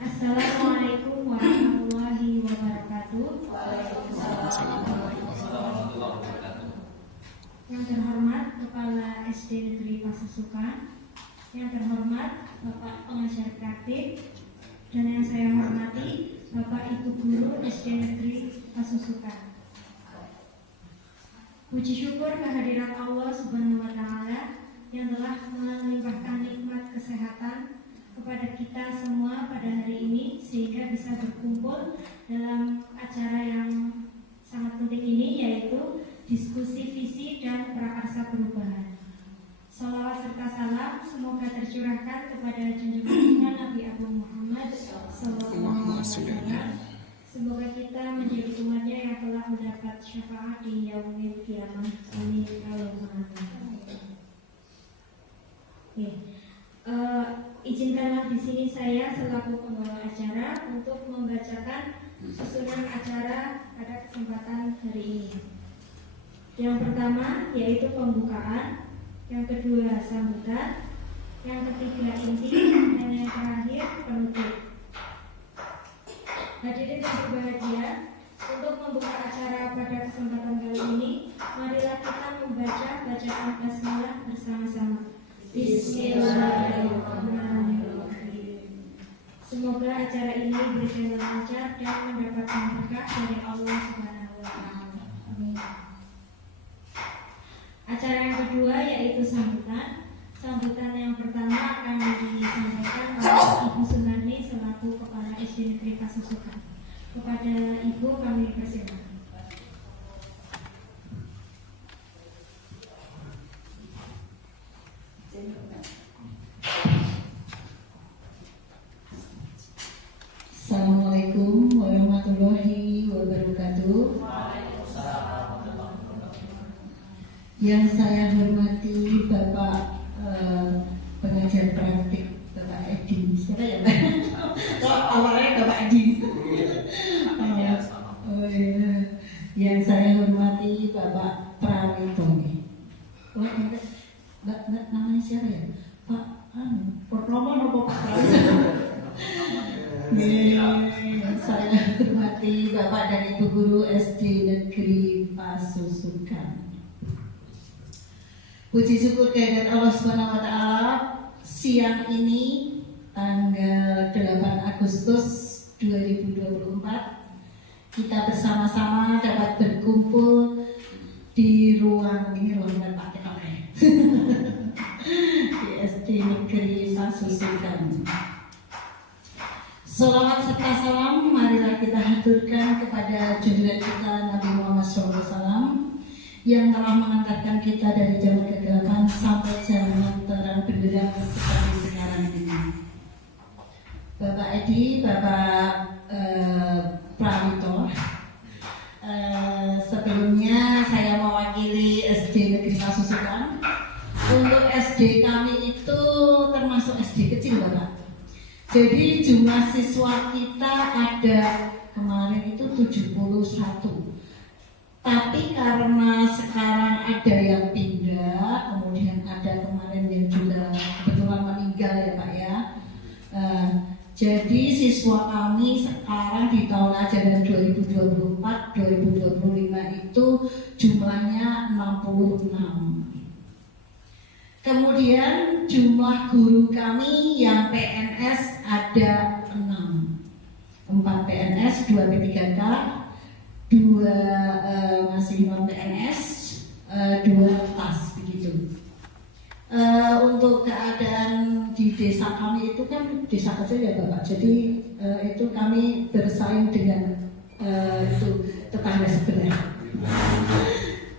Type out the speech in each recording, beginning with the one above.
Assalamualaikum warahmatullahi wabarakatuh. Yang terhormat Kepala SD Negeri Pasusukan, yang terhormat Bapak Pengajar Praktik, dan yang saya hormati Bapak Ibu Guru SD Negeri Pasusukan. Puji syukur kehadiran Allah Subhanahu wa Ta'ala yang telah melimpahkan nikmat kesehatan kepada kita semua pada hari ini, sehingga bisa berkumpul dalam acara yang sangat penting ini, yaitu diskusi visi dan prakarsa perubahan. Salawat serta salam semoga tercurahkan kepada junjungan kita Nabi Abu Muhammad SAW. Semoga kita menjadi umatnya yang telah mendapat syafaat di yaumil qiyamah. Amin. Izinkanlah di sini saya selaku pembawa acara untuk membacakan susunan acara pada kesempatan hari ini. Yang pertama yaitu pembukaan, yang kedua sambutan, yang ketiga inti, dan yang terakhir penutup. Hadirin yang berbahagia, untuk membuka acara pada kesempatan kali ini, marilah kita membaca bacaan basmalah bersama-sama. Bismillahirrahmanirrahim. Semoga acara ini berjalan lancar dan mendapatkan berkah dari Allah Subhanahu wa Ta'ala. Amin. Acara yang kedua yaitu sambutan. Sambutan yang pertama akan disampaikan oleh Ibu Sunarni selaku Kepala SD Negeri Pasusukan. Kepada Ibu kami persilakan. Assalamualaikum warahmatullahi wabarakatuh. Yang saya hormati Bapak pengajar praktik Bapak Edi. Siapa ya Pak? Awalnya Bapak Edi. Yang saya hormati Bapak Prawito. Namanya siapa ya? Pak Purnomo atau Pak Prawito? Saya hormati Bapak dan Ibu Guru SD Negeri Pasusukan. Puji syukur kehadirat Allah Subhanahu wa Ta'ala, siang ini tanggal 8 Agustus 2024 kita bersama-sama dapat berkumpul di ruang pakai di SD Negeri Pasusukan. Salawat serta salam marilah kita haturkan kepada junjungan kita Nabi Muhammad SAW yang telah mengantarkan kita dari zaman kegelapan sampai zaman terang benderang seperti sekarang ini. Bapak Edi, Bapak Prawito, sebelumnya saya mewakili SD Negeri Pasusukan. Untuk SD kami itu termasuk SD kecil, Bapak. Jadi jumlah siswa kita ada kemarin itu 71. Tapi karena sekarang ada yang pindah, kemudian ada kemarin yang juga kebetulan meninggal ya Pak ya. Jadi siswa kami sekarang di tahun ajaran 2024-2025 itu jumlahnya 66. Kemudian jumlah guru kami yang PNS ada 6. 4 PNS, 2 P3K, 2 masih non PNS, 2 TAS begitu. Untuk keadaan di desa kami itu kan desa kecil ya Bapak. Jadi itu kami bersaing dengan itu tetangga sebelah.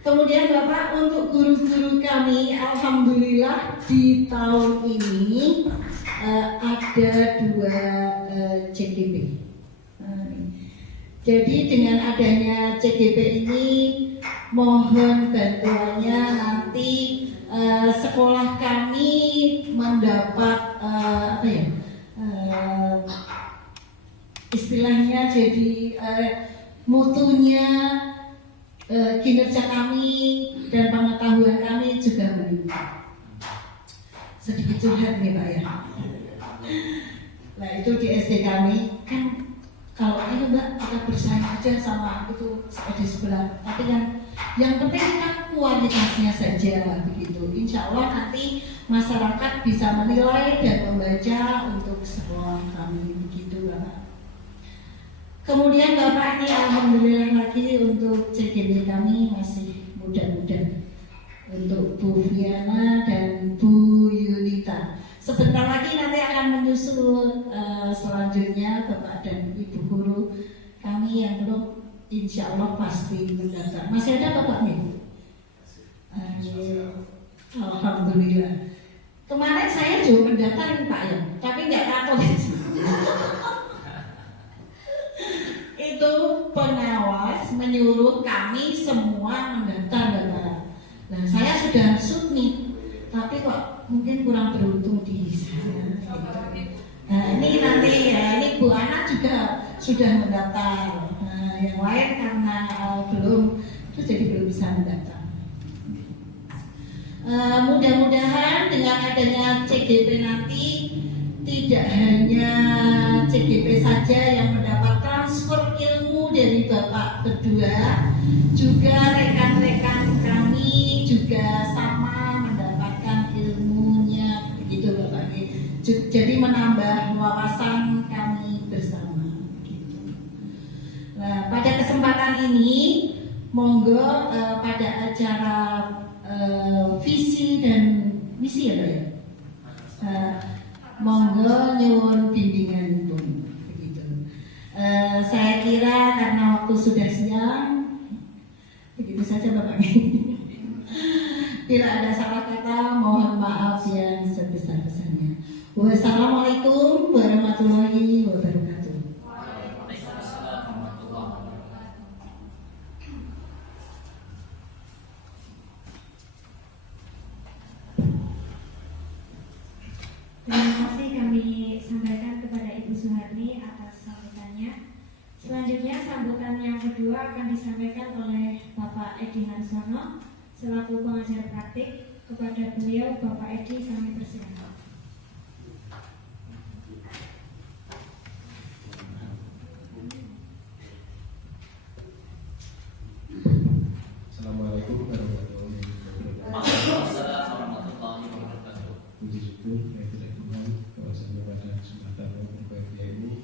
Kemudian Bapak, untuk guru-guru kami, alhamdulillah di tahun ini ada 2 CGP. Jadi dengan adanya CGP ini, mohon bantuannya nanti sekolah kami mendapat istilahnya jadi mutunya kinerja kami dan pengetahuan kami juga meningkat. Sedikit curhat nih Pak ya. Nah itu di SD kami kan, kalau ayo mbak kita bersaing aja sama itu SD sebelah, tapi kan yang penting kita kualitasnya saja begitu. Insya Allah nanti masyarakat bisa menilai dan membaca untuk sekolah kami begitu Bapak. Kemudian Bapak ini alhamdulillah lagi untuk CGB kami masih muda-muda, untuk Bu Viana dan Bu Yunita. Sebentar lagi nanti akan menyusul selanjutnya Bapak dan Ibu guru kami yang belum, insya Allah pasti mendaftar. Masih ada Bapak nih? Alhamdulillah. Kemarin saya juga mendaftar Pak ya, tapi nggak takut. Itu pengawas menyuruh kami semua mendaftar Bapak. Nah saya sudah submit, tapi kok mungkin kurang beruntung di sana. Nah, ini nanti ya, ini Bu Ana juga sudah mendaftar. Nah, yang lain karena belum, itu jadi belum bisa mendaftar. Mudah-mudahan dengan adanya CGP nanti tidak hanya CGP saja yang mendapat transfer ilmu dari Bapak berdua, juga rekan-rekan kami juga sama mendapatkan ilmunya begitu Bapak. Jadi menambah wawasan kami bersama gitu. Nah, pada kesempatan ini monggo pada acara visi dan misi ya Pak ya. Monggo nyuwun bimbingan pun begitu. Saya kira karena waktu sudah siang, begitu saja Bapak. Bila ada salah kata, mohon maaf yang sebesar-besarnya. Wassalamualaikum warahmatullahi wabarakatuh. Terima kasih kami sampaikan kepada Ibu Suharni atas sambutannya. Selanjutnya sambutan yang kedua akan disampaikan oleh Bapak Edi Harsono selaku pengajar praktik. Kepada beliau Bapak Edi kami persilakan. Assalamualaikum warahmatullahi wabarakatuh. Puji syukur ya tidak Tuhan bahwasanya pada kesempatan yang berbahagia ini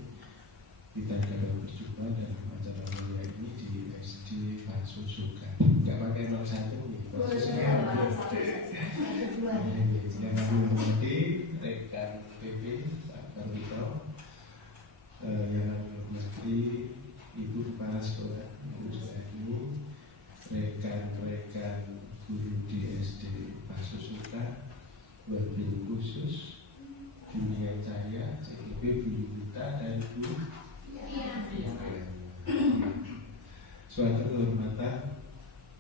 kita dapat berjumpa dalam acara mulia ini di SD Pansu Suka. Enggak pakai 01 nih. Yang kami hormati rekan PP Pak Karwito, yang kami hormati Ibu Kepala Sekolah Ibu Suharni, rekan-rekan guru di SD Pansu Suka, berguru khusus bimbingan saya, CGP Bu Yunita dan Bu suatu kehormatan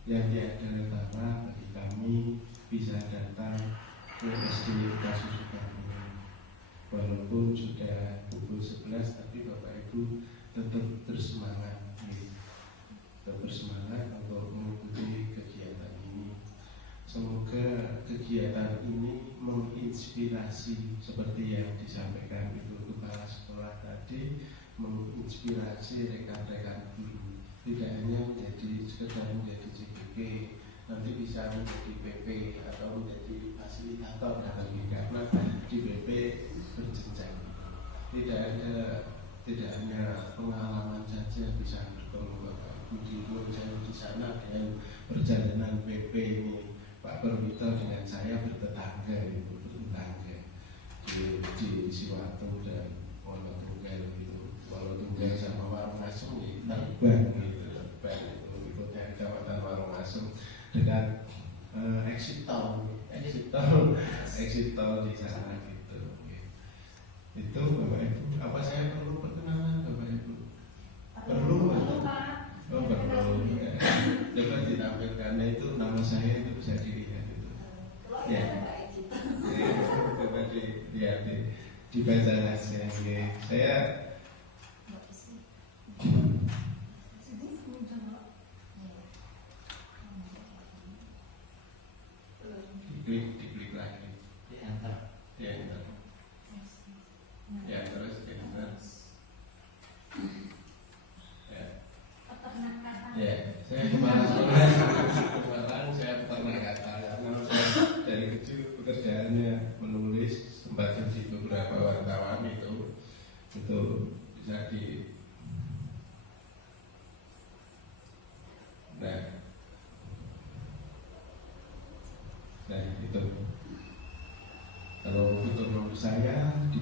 yang tiada tara bagi kami bisa datang ke SD Pansu Suka ini. Walaupun sudah pukul 11 tapi Bapak Ibu tetap bersemangat untuk mengikuti kegiatan ini. Semoga kegiatan ini menginspirasi seperti yang disampaikan Ibu Kepala Sekolah tadi, menginspirasi rekan-rekan guru, tidak hanya sekedar menjadi CGP, nanti bisa menjadi PP atau menjadi fasilitator dalam karena di PP berjenjang. Tidak hanya pengalaman saja bisa bertemu Bapak Ibu di sana dengan perjalanan PP ini. Pak Perwito dengan saya bertetangga di Siwato dan Wonotunggal gitu. Wonotunggal sama Warungasem terbang itu dari Kecamatan Warungasem dekat exit tol di sana gitu. Itu Bapak Ibu, apa saya perlu perkenalan Bapak Ibu? Perlu Pak. Oh perlu. Coba ditampilkan itu nama saya itu bisa dilihat itu. Ya. Coba dilihat dibaca hasilnya. Saya diklik lagi. Ya, enter. Ya, terus ya.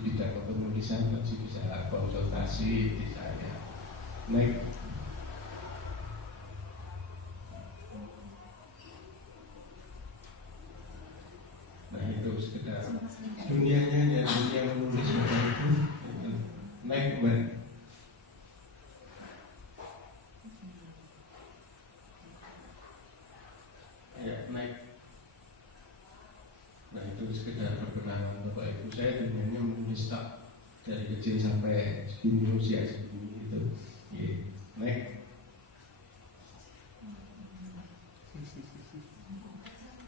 bisa ketemu di sana, bisa konsultasi di saya. Naik. Nah itu sekedar dunianya dan dunia menulis itu naik kembali. Ya naik. Nah itu sekedar perkenalan Bapak Ibu. Saya dunianya menulis tak dari kecil sampai segini usia segini itu. Ya, naik.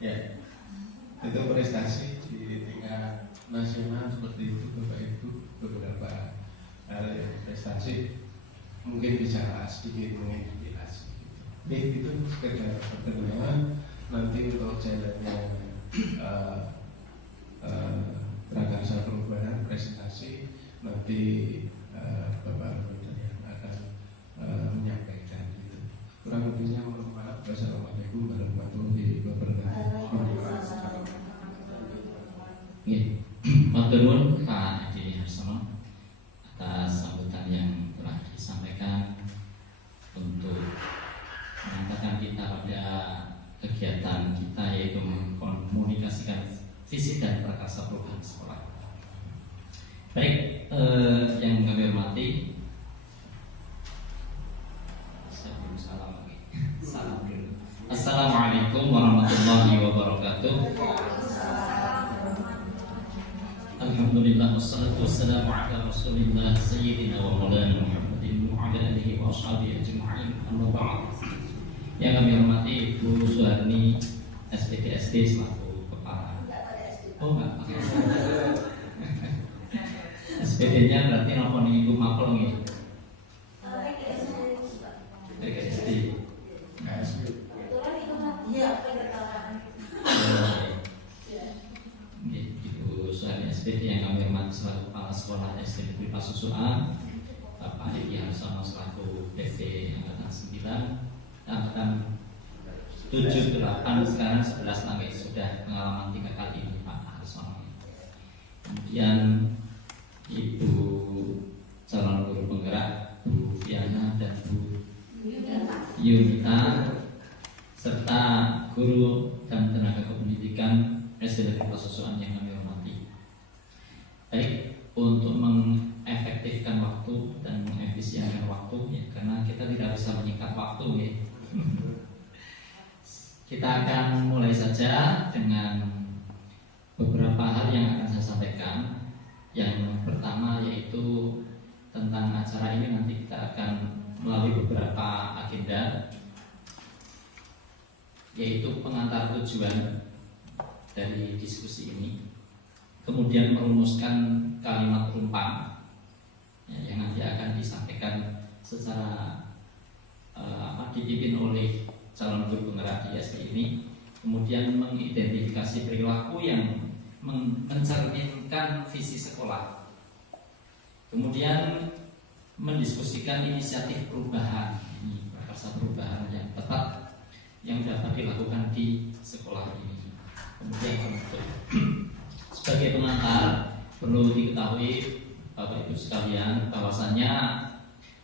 Ya. Itu prestasi di tingkat nasional seperti itu Bapak Ibu, beberapa hal yang prestasi mungkin bisa sedikit menginspirasi gitu. Itu sekedar perkenalan. Nanti untuk jalannya prakarsa perubahan presentasi nanti Bapak Menteri yang akan menyampaikan gitu. Kurang lebihnya mohon maaf. Wassalamualaikum warahmatullahi wabarakatuh. Matur nuwun Pak Edi Harsono atas sambutan yang telah disampaikan untuk mengantarkan kita pada kegiatan kita, yaitu mengkomunikasikan visi dan prakarsa perubahan sekolah. Baik, yang kami hormati, saya belum salam lagi. Salam dulu. Assalamualaikum warahmatullahi wabarakatuh. Alhamdulillah wassalatu wassalamu ala Rasulillah sayyidina wa maulana Muhammadin wa ala alihi wa ashabihi ajma'in. Amma ba'd. Yang kami hormati Ibu Suharni SPDSD selaku kepala. Oh enggak. SPD-nya berarti nopo nih Ibu Mapel nggih. PGSD. Ibu Suharni SPD yang kami hormati selaku kepala sekolah SD Negeri Pasusuan, Bapak Edi Harsono selaku PV Angkatan 9, Angkatan 7, 8, sekarang 11 lagi sudah pengalaman 3 kali ini Pak Harsono. Kemudian Ibu calon guru penggerak Bu Fiana dan Bu Yunita, serta guru dan tenaga kependidikan SD Negeri Pasusuan yang kami hormati. Baik, untuk mengefektifkan waktu dan mengefisienkan waktu ya, karena kita tidak bisa menyingkat waktu ya. Kita akan mulai saja dengan beberapa hal yang akan saya sampaikan. Yang pertama yaitu tentang acara ini nanti kita akan melalui beberapa agenda, yaitu pengantar tujuan dari diskusi ini, kemudian merumuskan kalimat rumpang ya, yang nanti akan disampaikan secara dipimpin oleh calon guru penggerak di SD ini, kemudian mengidentifikasi perilaku yang mencerminkan visi sekolah, kemudian mendiskusikan inisiatif perubahan, ini prakarsa perubahan yang tepat yang dapat dilakukan di sekolah ini. Kemudian untuk sebagai pengantar perlu diketahui Bapak Ibu sekalian bahwasannya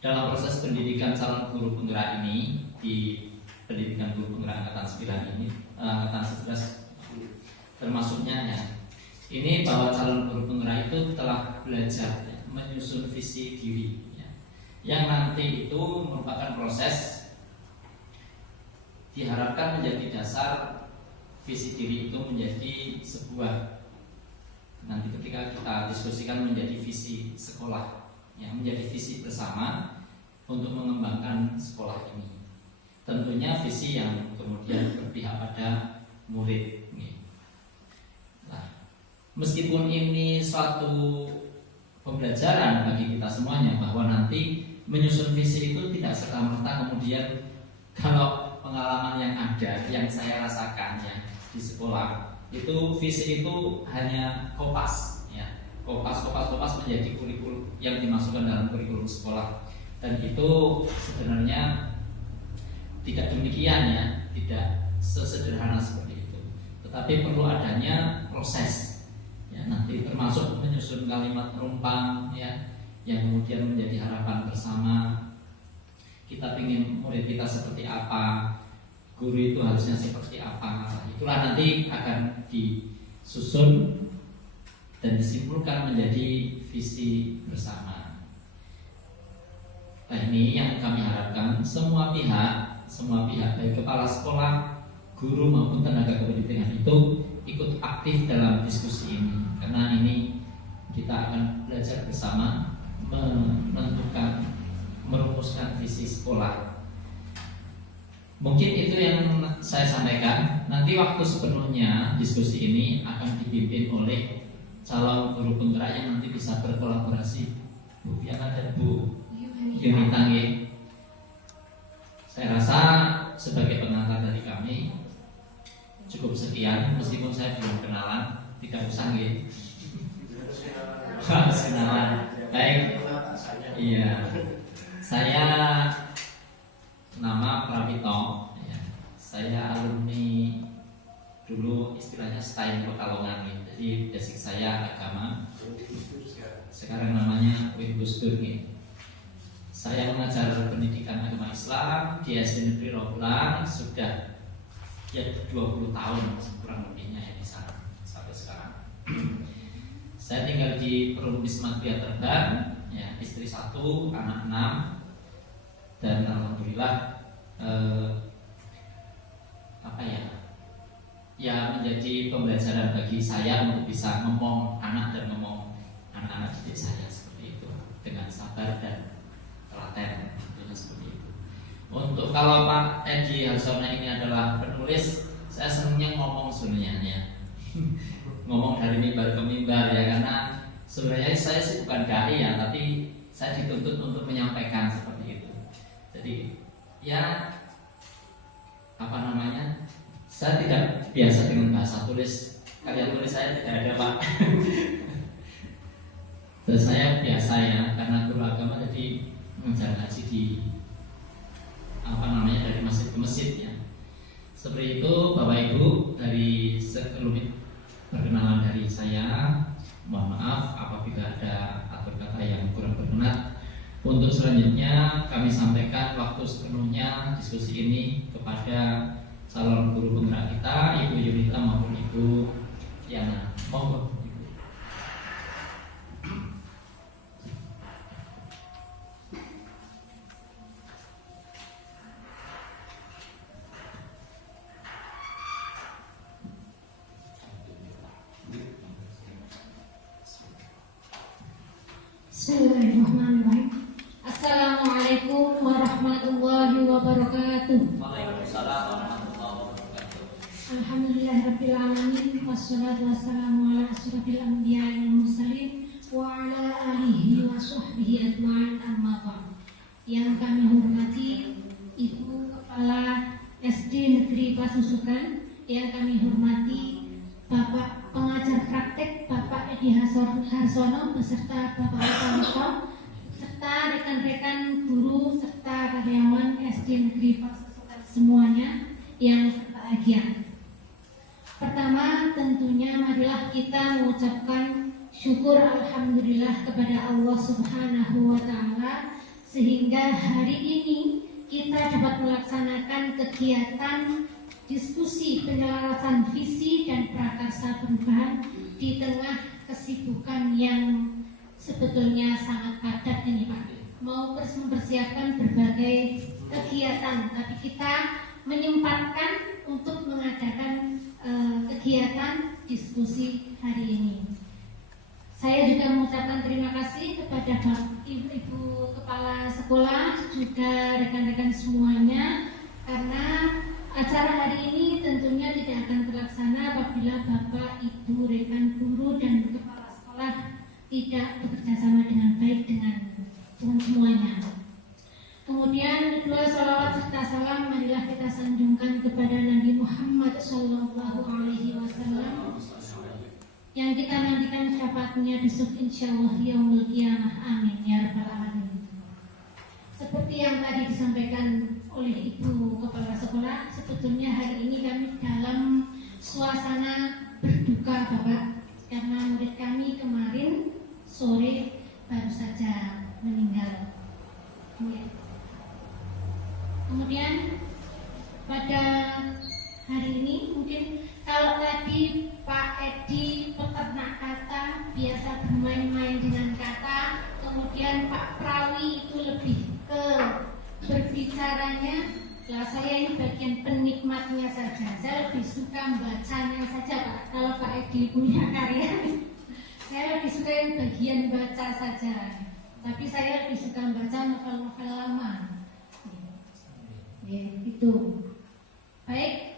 dalam proses pendidikan calon guru penggerak ini di pendidikan guru penggerak angkatan 9 ini, angkatan 11 termasuknya ya, ini bahwa calon guru penggerak itu telah belajar ya, menyusun visi diri ya, yang nanti itu merupakan proses diharapkan menjadi dasar visi diri itu menjadi sebuah, nanti ketika kita diskusikan menjadi visi sekolah ya, menjadi visi bersama untuk mengembangkan sekolah ini. Tentunya visi yang kemudian berpihak pada murid. Nah, meskipun ini suatu pembelajaran bagi kita semuanya, bahwa nanti menyusun visi itu tidak serta-merta kemudian kalau pengalaman yang ada, yang saya rasakan ya di sekolah, itu visi itu hanya kopas ya, kopas menjadi kurikulum yang dimasukkan dalam kurikulum sekolah, dan itu sebenarnya tidak demikian ya, tidak sesederhana seperti itu. Tetapi perlu adanya proses ya, nanti termasuk menyusun kalimat penumpang ya, yang kemudian menjadi harapan bersama. Kita ingin murid kita seperti apa, guru itu harusnya seperti apa. Itulah nanti akan disusun dan disimpulkan menjadi visi bersama. Nah, ini yang kami harapkan semua pihak baik kepala sekolah, guru maupun tenaga kependidikan itu ikut aktif dalam diskusi ini, karena ini kita akan belajar bersama merumuskan visi sekolah. Mungkin itu yang saya sampaikan. Nanti waktu sepenuhnya diskusi ini akan dipimpin oleh calon guru penggerak yang nanti bisa berkolaborasi, Bu Piana dan Bu Yunita. Saya rasa sebagai pengantar dari kami cukup sekian, meskipun saya belum kenalan, tidak usah nggih. Harus kenalan. Baik. Iya. Saya nama Pramito ya. Saya alumni dulu istilahnya STAIN Pekalongan gitu. Jadi basic saya agama. Sekarang namanya UIN Gus Dur gitu. Saya mengajar pendidikan agama Islam di SD Negeri Robulang sudah ya 20 tahun kurang lebihnya ya di sana sampai sekarang. Saya tinggal di Perumnas Pria Terbang, ya, istri 1, anak 6, dan alhamdulillah menjadi pembelajaran bagi saya untuk bisa ngomong anak dan ngomong anak-anak didik saya seperti itu dengan sabar dan telaten, seperti itu. Untuk kalau Pak Edi Harsono ini adalah penulis, saya senangnya ngomong sebenarnya ya. Ngomong dari mimbar ke mimbar ya, karena sebenarnya saya sih bukan dai ya, tapi saya dituntut untuk menyampaikan seperti itu. Jadi ya saya tidak biasa dengan bahasa tulis. Karya tulis saya tidak ada, Pak. Dan saya biasa ya, karena guru agama jadi mengajar ngaji di dari masjid ke masjid ya. Seperti itu Bapak Ibu, dari sekelumit perkenalan dari saya. Mohon maaf apabila ada atur kata yang kurang berkenan. Untuk selanjutnya kami sampaikan waktu sepenuhnya diskusi ini kepada calon guru penggerak kita, Ibu Yunita maupun Ibu Yana. Monggo. Bismillahirrahmanirrahim. Assalamualaikum warahmatullahi wabarakatuh. Waalaikumsalam warahmatullahi wabarakatuh. Alhamdulillahirabbil alamin, wassalatu wassalamu ala asyrofil anbiya'i wal mursalin wa ala alihi wa sahbihi ajma'in, amma ba'd. Yang kami hormati Ibu Kepala SD Negeri Pasusukan, yang kami hormati Bapak pengajar praktek Bapak Edi Harsono beserta Bapak Pramito, serta rekan-rekan guru serta karyawan SD Negeri Pasusukan semuanya yang berbahagia. Pertama, tentunya marilah kita mengucapkan syukur alhamdulillah kepada Allah Subhanahu wa taala sehingga hari ini kita dapat melaksanakan kegiatan diskusi penyelarasan visi dan prakarsa perubahan di tengah kesibukan yang sebetulnya sangat padat ini Pak. Mau mempersiapkan berbagai kegiatan, tapi kita menyempatkan untuk mengadakan kegiatan diskusi hari ini. Saya juga mengucapkan terima kasih kepada Ibu Kepala Sekolah, juga rekan-rekan semuanya, karena acara hari ini tentunya tidak akan terlaksana apabila Bapak, Ibu, rekan guru, dan kepala sekolah tidak bekerja sama dengan baik dengan semuanya. Kemudian kedua, salawat serta salam marilah kita sanjungkan kepada Nabi Muhammad SAW yang kita nantikan syafaatnya besok insyaallah yaumul qiyamah, amin ya rabbal alamin. Seperti yang tadi disampaikan oleh Ibu Kepala Sekolah, sebetulnya hari ini kami dalam suasana berduka Bapak, karena murid hal. Ya. Kemudian pada hari ini mungkin kalau tadi Pak Edi peternak kata, biasa bermain-main dengan kata, kemudian Pak Prawi itu lebih ke berbicaranya. Ya, saya ini bagian penikmatnya saja. Saya lebih suka bacanya saja, Pak. Kalau Pak Edi punya karya, saya lebih suka yang bagian baca saja. Tapi saya lebih suka baca novel-novel lama. Ya, itu. Baik,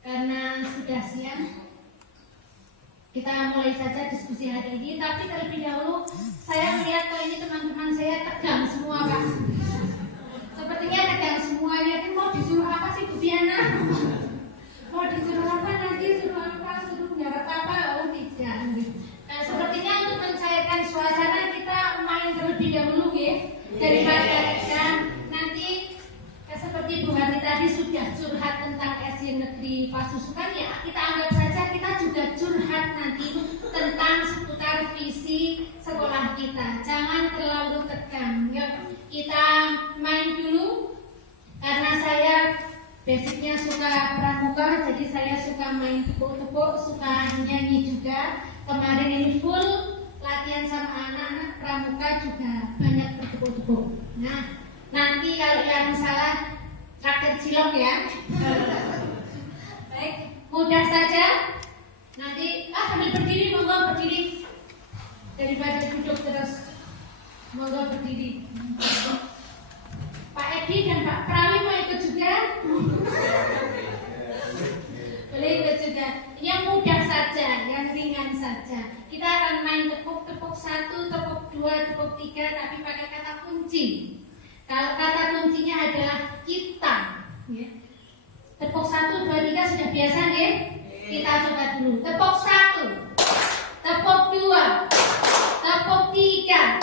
karena sudah siang, kita mulai saja diskusi hari ini. Tapi terlebih dahulu, saya melihat kali ini teman-teman saya tegang semua, Pak. Sepertinya tegang semuanya. Itu mau disuruh apa sih, Bu Diana? Mau disuruh apa nanti? Suruh apa? Suruh nyarap apa? Oh tidak. Nah, sepertinya untuk mencairkan suasana kita main terlebih dahulu, ya. Daripada tegang nanti. Seperti Bu Hani tadi sudah curhat tentang SD Negeri Pasusukan, ya kita anggap saja kita juga curhat nanti tentang seputar visi sekolah kita. Jangan terlalu tegang. Yuk kita main dulu. Karena saya basicnya suka pramuka, jadi saya suka main tepuk-tepuk, suka nyanyi juga. Kemarin ini full latihan sama anak-anak pramuka juga banyak bertepuk-tepuk. Nah, nanti kalau yang salah traktir cilok ya. Baik, mudah saja. Nanti sambil berdiri, monggo berdiri. Daripada duduk terus, monggo berdiri. Pak Edi dan Pak Prawi mau ikut juga? Boleh ikut juga. Yang mudah saja, yang ringan saja. Kita akan main tepuk-tepuk 1, tepuk 2, tepuk 3, tapi pakai kata kunci. Kalau kata kuncinya adalah kita, ya. Tepuk 1, 2, 3 sudah biasa, ya? Kita coba dulu. Tepuk 1, tepuk 2, tepuk 3.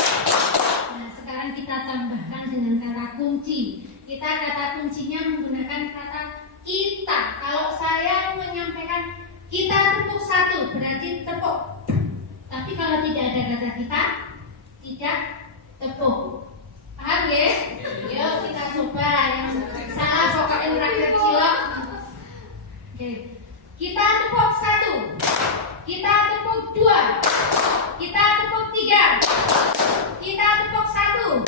Nah, sekarang kita tambahkan dengan kata kunci. Kita kata kuncinya menggunakan kata kita. Kalau saya menyampaikan kita tepuk 1, berarti tepuk. Tapi kalau tidak ada kata kita, tidak tepuk. Paham ya? Yuk kita coba yang salah pokoknya traktir cilok. Oke. Kita tepuk 1, kita tepuk 2, kita tepuk 3, kita tepuk 1,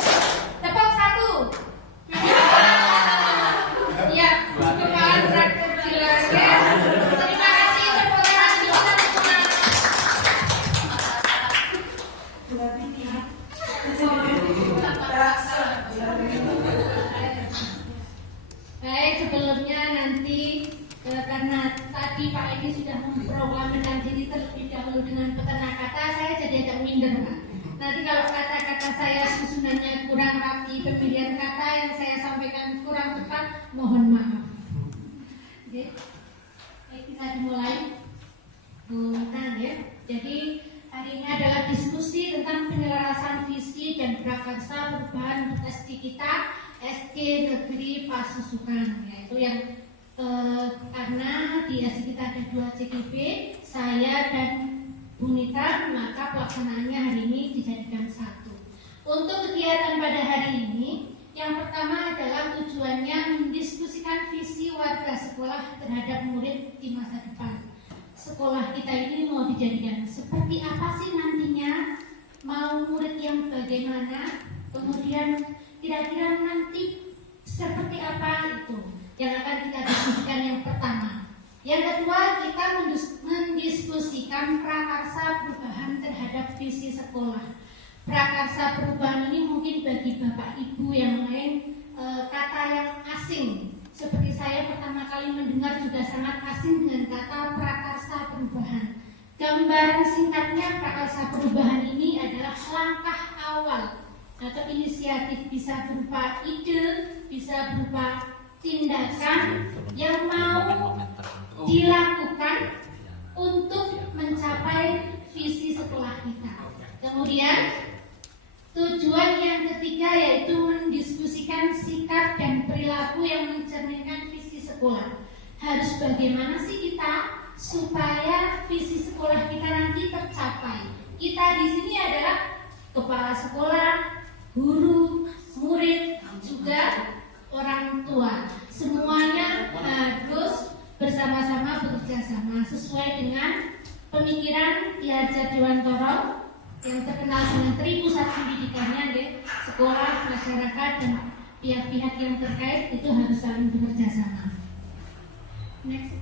tepuk 1. Ya, kemarin traktir cilok ya. Terima kasih tepuk tangan kita semua. Baik, sebelumnya nanti karena tadi Pak Edi sudah memproklamasikan diri terlebih dahulu dengan peternak kata, saya jadi agak minder, Pak. Nanti kalau kata-kata saya susunannya kurang rapi, pemilihan kata yang saya sampaikan kurang tepat, mohon maaf. Oke, kita dimulai. Nah, ya. Jadi hari ini adalah diskusi tentang penyelarasan visi dan prakarsa perubahan untuk SD kita, SD Negeri Pasusukan, yaitu yang karena di SD kita ada 2 CGP, saya dan Bu Nita, maka pelaksanaannya hari ini dijadikan 1. Untuk kegiatan pada hari ini, yang pertama adalah tujuannya mendiskusikan visi warga sekolah terhadap murid di masa depan. Sekolah kita ini mau dijadikan seperti apa sih nantinya? Mau murid yang bagaimana? Kemudian kira-kira nanti seperti apa itu yang akan kita diskusikan yang pertama. Yang kedua, kita mendiskusikan prakarsa perubahan terhadap visi sekolah. Prakarsa perubahan ini mungkin bagi Bapak Ibu yang lain kata yang asing. Seperti saya pertama kali mendengar juga sangat asing dengan kata prakarsa perubahan. Gambaran singkatnya, prakarsa perubahan ini adalah langkah awal atau inisiatif, bisa berupa ide, bisa berupa tindakan yang mau dilakukan untuk mencapai visi sekolah kita. Kemudian tujuan yang ketiga yaitu mendiskusikan sikap dan perilaku yang mencerminkan visi sekolah. Harus bagaimana sih kita supaya visi sekolah kita nanti tercapai? Kita di sini adalah kepala sekolah, guru, murid, juga orang tua. Semuanya harus bersama-sama bekerja sama sesuai dengan pemikiran Ki Hajar Dewantara yang terkenal dengan Tripusat pendidikannya, sekolah, masyarakat, dan pihak-pihak yang terkait itu harus saling bekerja sama. Next.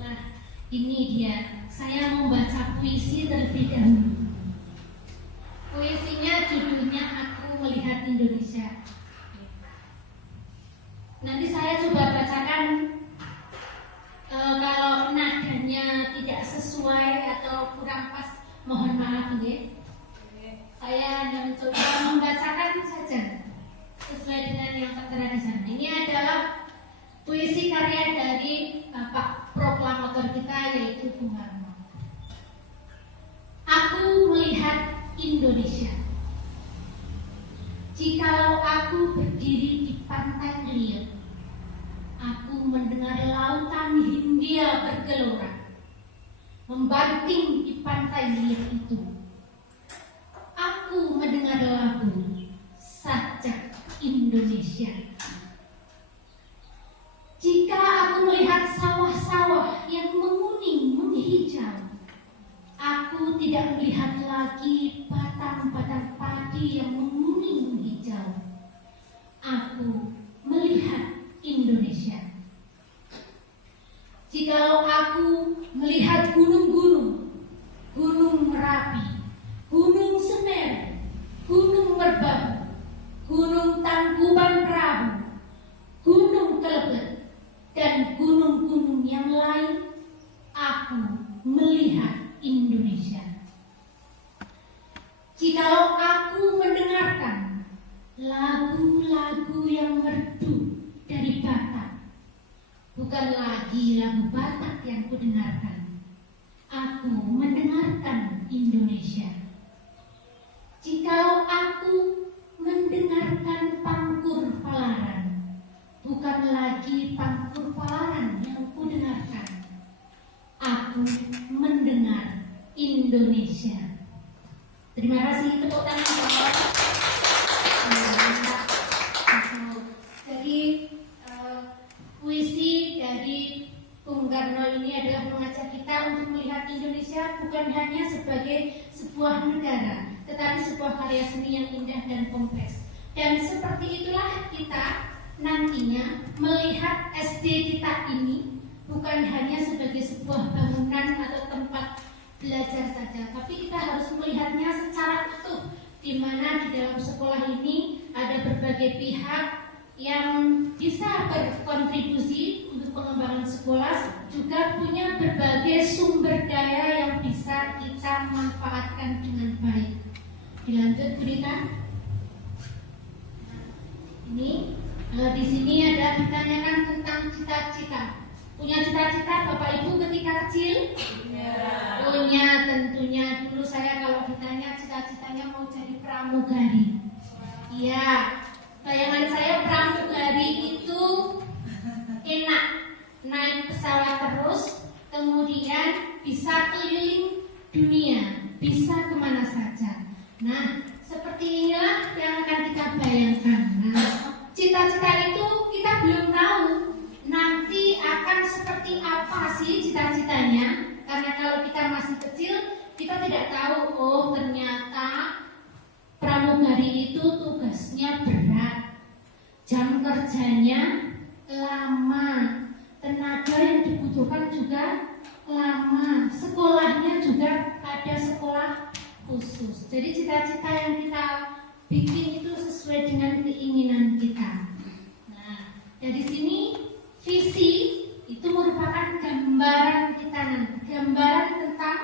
Nah, ini dia. Saya membaca puisi terlebih dahulu. Puisinya judulnya Aku Melihat Indonesia. Nanti saya coba bacakan. Kalau nadanya tidak sesuai atau kurang pas, mohon maaf ya. Saya hanya mencoba membacakan saja sesuai dengan yang tertera di sana. Ini adalah puisi karya dari Bapak proklamator kita, yaitu Bung Karno. Aku melihat Indonesia. Jikalau aku berdiri di pantai liat, aku mendengar lautan Hindia bergelora, membanting di pantai liat itu. Aku mendengar lagu Sajak Indonesia. Jika aku melihat sawah-sawah yang menguning menghijau, aku tidak melihat lagi batang-batang padi yang menguning menghijau. Aku melihat Indonesia. Jikalau aku melihat gunung-gunung, Gunung Merapi, Gunung Semeru, Gunung Merbabu, Gunung Tangkuban Perahu, Gunung Kelebet, dan gunung-gunung yang lain, aku melihat Indonesia. Jikalau aku mendengarkan lagu-lagu yang merdu dari Batak, bukan lagi lagu Batak yang kudengarkan, aku mendengarkan Indonesia. Jikalau aku mendengarkan Pangkur Palaran, bukan lagi Pangkur Palaran yang kudengarkan, aku mendengar Indonesia. Terima kasih, tepuk tangan. Jadi puisi dari Bung Karno ini adalah mengajak kita untuk melihat Indonesia bukan hanya sebagai sebuah negara, tetapi sebuah karya seni yang indah dan kompleks. Dan seperti itulah kita nantinya melihat SD kita ini bukan hanya sebagai sebuah bangunan atau tempat belajar saja, tapi kita harus melihatnya secara utuh, di mana di dalam sekolah ini ada berbagai pihak yang bisa berkontribusi untuk pengembangan sekolah, juga punya berbagai sumber daya yang bisa kita manfaatkan dengan baik. Dilanjut berita. Ini di sini ada ditanyakan tentang cita-cita. Punya cita-cita Bapak Ibu ketika kecil? Ya. Punya tentunya. Dulu saya kalau ditanya cita-citanya mau jadi pramugari. Iya. Bayangan saya pramugari itu enak, naik pesawat terus, kemudian bisa keliling dunia, bisa kemana saja. Nah, seperti inilah yang akan kita bayangkan. Nah, cita-cita itu kita belum tahu nanti akan seperti apa sih cita-citanya, karena kalau kita masih kecil kita tidak tahu, oh ternyata pramugari itu tugasnya berat, jam kerjanya lama, tenaga yang dibutuhkan juga lama, sekolahnya juga ada sekolah khusus. Jadi cita-cita yang kita bikin itu sesuai dengan keinginan kita. Nah, dari sini visi itu merupakan gambaran kita nanti, gambaran tentang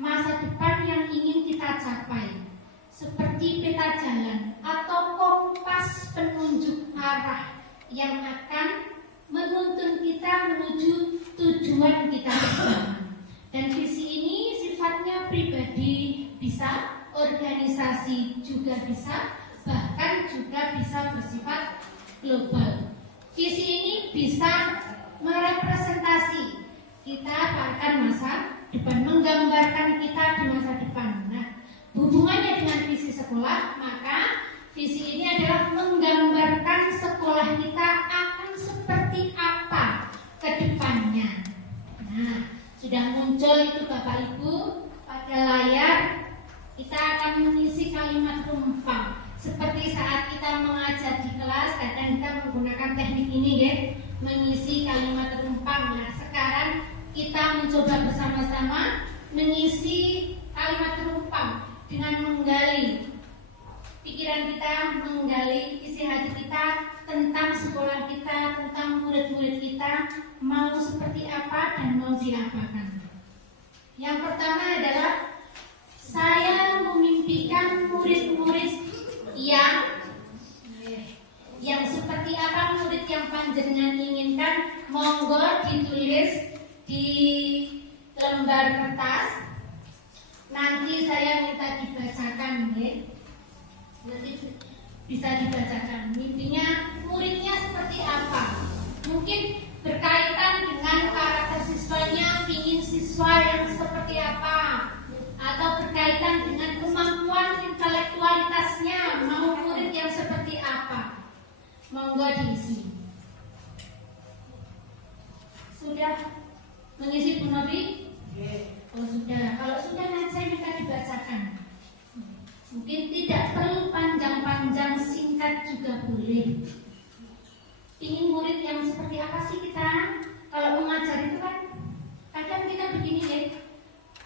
masa depan yang ingin kita capai, seperti peta jalan atau kompas penunjuk arah yang akan menuntun kita menuju tujuan kita bersama. Dan visi ini sifatnya pribadi, bisa organisasi juga bisa, bahkan juga bisa bersifat global. Visi ini bisa merepresentasi kita akan masa depan, menggambarkan kita di masa depan. Nah, hubungannya dengan visi sekolah, maka visi ini adalah menggambarkan sekolah kita akan seperti apa ke depannya. Nah, sudah muncul itu Bapak Ibu pada layar. Kita akan mengisi kalimat rumpang. Seperti saat kita mengajar di kelas, kadang kita menggunakan teknik ini ya, mengisi kalimat rumpang. Nah, sekarang kita mencoba bersama-sama mengisi kalimat rumpang dengan menggali pikiran kita, menggali isi hati kita tentang sekolah kita, tentang murid-murid kita mau seperti apa dan mau diapakan. Yang pertama adalah saya memimpikan murid-murid yang seperti apa murid yang panjenengan inginkan. Monggo ditulis di lembar kertas. Nanti saya minta dibacakan ya. Nanti bisa dibacakan mimpinya muridnya seperti apa. Mungkin berkaitan dengan karakter siswanya, ingin siswa yang seperti apa, atau berkaitan dengan kemampuan intelektualitasnya, mau murid yang seperti apa. Monggo diisi. Sudah mengisi Bu Novi? Oh sudah. Kalau sudah nanti saya minta dibacakan. Mungkin tidak perlu panjang-panjang, singkat juga boleh. Ingin murid yang seperti apa sih kita? Kalau mengajar itu kan kadang kita begini ya,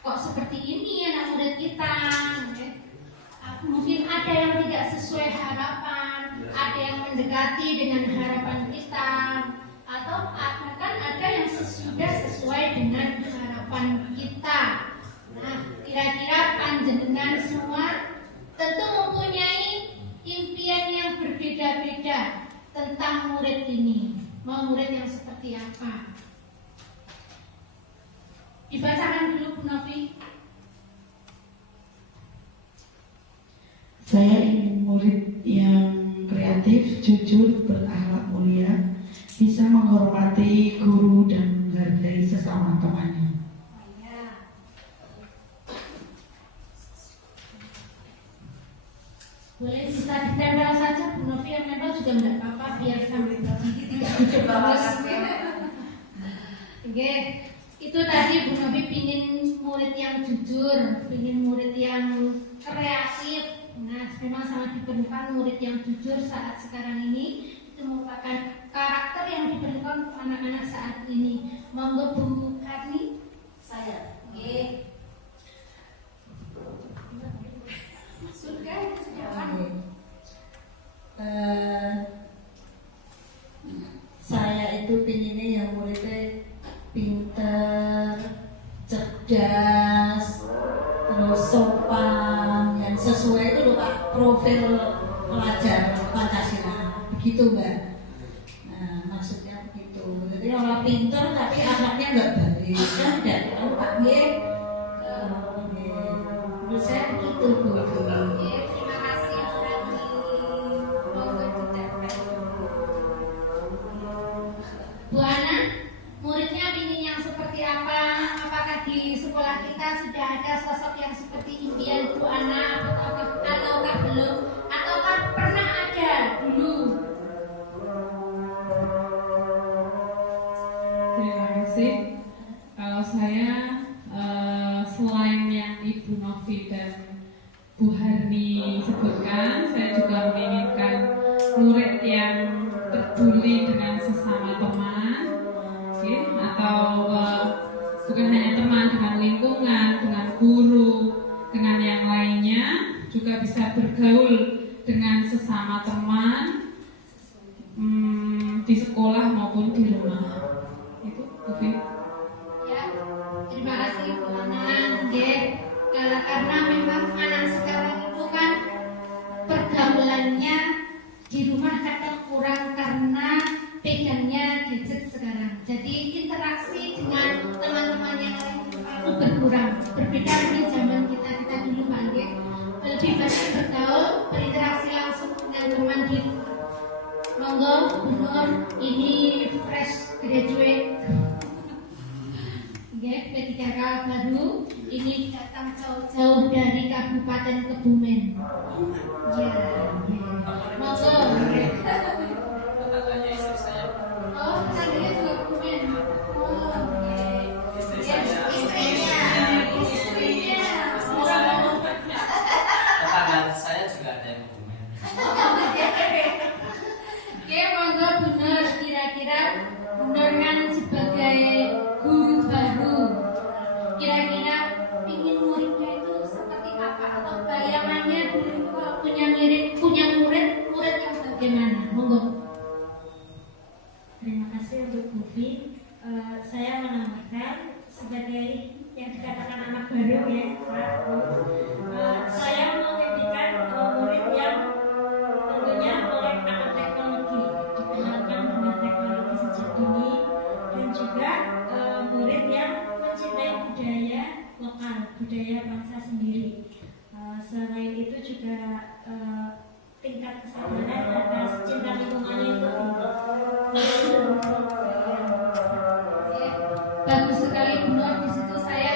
kok seperti ini anak murid kita ya? Mungkin ada yang tidak sesuai harapan, ada yang mendekati dengan harapan kita, atau bahkan ada yang sudah sesuai dengan harapan kita. Nah, kira-kira panjenengan semua tentu mempunyai impian yang berbeda-beda tentang murid ini. Mau murid yang seperti apa? Dibacakan dulu Bu Novi. Saya ingin murid yang kreatif, jujur, berakhlak mulia, bisa menghormati guru dan menghargai sesama temannya. Boleh bisa ditempel saja Bu Novi, yang nempel juga enggak apa-apa biar sampai tidak bawas. Oke, itu tadi Bu Novi pingin murid yang jujur, pingin murid yang kreatif. Nah, memang sangat diperlukan murid yang jujur saat sekarang ini. Itu merupakan karakter yang diperlukan anak-anak saat ini. Monggo Bu Karni. Saya. Oke. Sudah saya itu pinginnya yang muridnya pinter, cerdas, terus sopan, yang sesuai itu loh Pak, profil pelajar Pancasila, begitu Mbak. Nah maksudnya begitu. Jadi orang pinter tapi akhlaknya nggak baik, kan tidak tahu Pak G. Menurut saya begitu Bu. Terima kasih Rani. Bu Ana, muridnya ingin yang seperti apa? Apakah di sekolah kita sudah ada sosok yang seperti impian Bu Ana ataukah belum? Ataukah pernah ada dulu? Terima kasih. Kalau saya selain yang Ibu Novi dan Bu Harni sebutkan, saya juga menginginkan murid yang peduli dengan sesama teman, atau bukan hanya teman, dengan lingkungan, dengan guru, dengan yang lainnya, juga bisa bergaul dengan sesama teman di sekolah maupun di rumah. Itu Novi. Ya, terima kasih Bu Ana. Karena memang anak sekarang itu kan pergaulannya di rumah kadang kurang karena pegangnya gadget sekarang. Jadi interaksi dengan teman-teman yang lain itu berkurang. Berbeda dengan zaman kita dulu Pak G. Lebih banyak bergaul, berinteraksi langsung dengan teman di monggo Bu Nur, ini fresh graduate. P3K baru ini datang jauh-jauh dari Kabupaten Kebumen. Ya, monggo. Tetangganya istri saya. Oh, tetangganya juga Kebumen. Oh, oke. Istri Ya, saya. istrinya. Tetangga saya juga ada yang Kebumen. Oke, monggo benar. Kira-kira benar kan sebagai guru baru. Kira-kira ingin muridnya itu seperti apa atau bayangannya dulu kalau punya murid yang bagaimana? Monggo. Terima kasih untuk Bubi. Saya menambahkan sebagai yang dikatakan anak baru ya, Pak. Saya memimpikan murid yang tentunya melek akan teknologi, dikenalkan dengan teknologi sejak dini, dan juga murid yang mencintai budaya lokal, budaya bangsa sendiri. Selain itu juga tingkat kesadaran atas cinta lingkungannya itu tinggi. Bagus sekali benar, di situ saya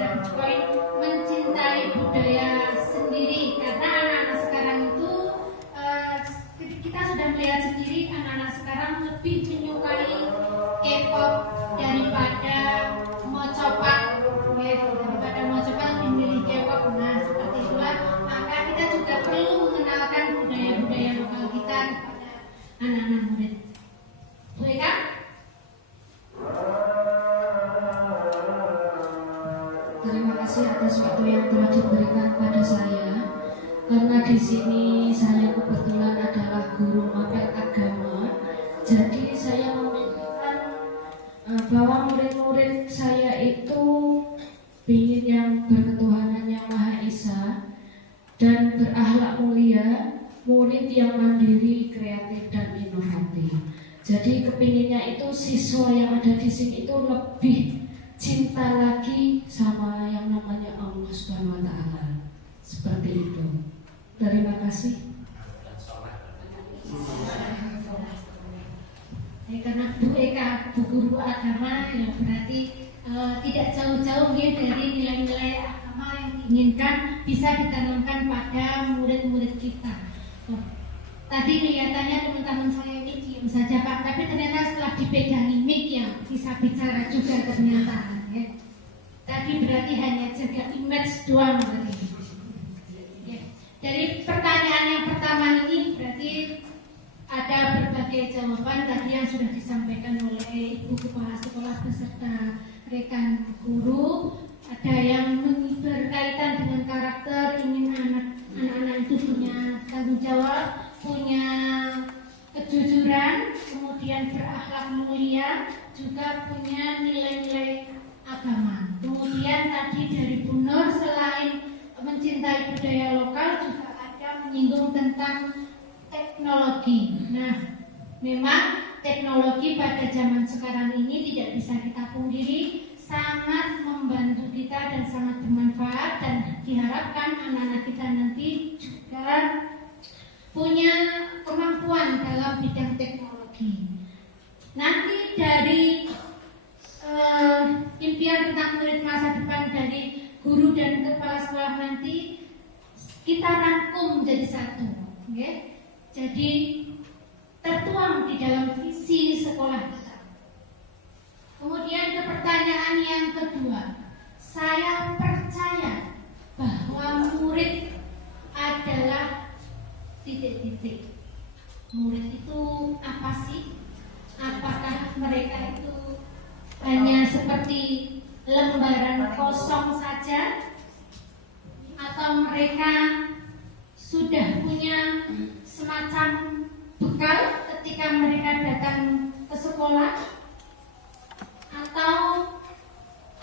dapat poin mencintai budaya sendiri, karena anak-anak sekarang itu kita sudah melihat sendiri anak-anak sekarang lebih menyukai K-pop daripada mocopak, ya, daripada mocopak lebih milih K-pop. Nah, seperti itulah maka kita juga perlu mengenalkan budaya-budaya lokal kita kepada anak-anak murid. Bu Eka? Terima kasih atas waktu yang telah diberikan pada saya. Karena di sini saya kebetulan adalah guru mapel agama, jadi saya memikirkan bahwa murid-murid saya itu ingin yang berketuhanan yang Maha Esa dan berakhlak mulia, murid yang mandiri, kreatif dan inovatif. Jadi kepinginnya itu siswa yang ada di sini itu lebih cinta lagi sama yang namanya Allah Subhanahu wa Ta'ala. Seperti itu. Terima kasih. Karena Bu Eka, Bu Guru Agama, ya berarti tidak jauh-jauh ya dari nilai-nilai agama yang diinginkan bisa ditanamkan pada murid-murid kita. Tadi kelihatannya teman-teman saya ini diam saja Pak, tapi ternyata setelah dipegangi mic ya bisa bicara juga ternyata. Ya. Tadi berarti hanya jaga image doang berarti. Ya. Dari pertanyaan yang pertama ini berarti ada berbagai jawaban tadi yang sudah disampaikan oleh Ibu Kepala Sekolah beserta rekan guru. Ada yang berkaitan dengan karakter, ingin anak-anak itu punya tanggung jawab, punya kejujuran, kemudian berakhlak mulia, juga punya nilai-nilai agama. Kemudian tadi dari Bu Nur selain mencintai budaya lokal juga ada menyinggung tentang teknologi. Nah, memang teknologi pada zaman sekarang ini tidak bisa kita pungkiri sangat membantu kita dan sangat bermanfaat, dan diharapkan anak-anak kita nanti juga punya kemampuan dalam bidang teknologi. Nanti dari impian tentang murid masa depan dari guru dan kepala sekolah nanti kita rangkum menjadi satu, okay? Jadi tertuang di dalam visi sekolah kita. Kemudian ke pertanyaan yang kedua, saya percaya bahwa murid adalah titik-titik. Murid itu apa sih? Apakah mereka itu hanya seperti lembaran kosong saja? Atau mereka sudah punya semacam bekal ketika mereka datang ke sekolah? Atau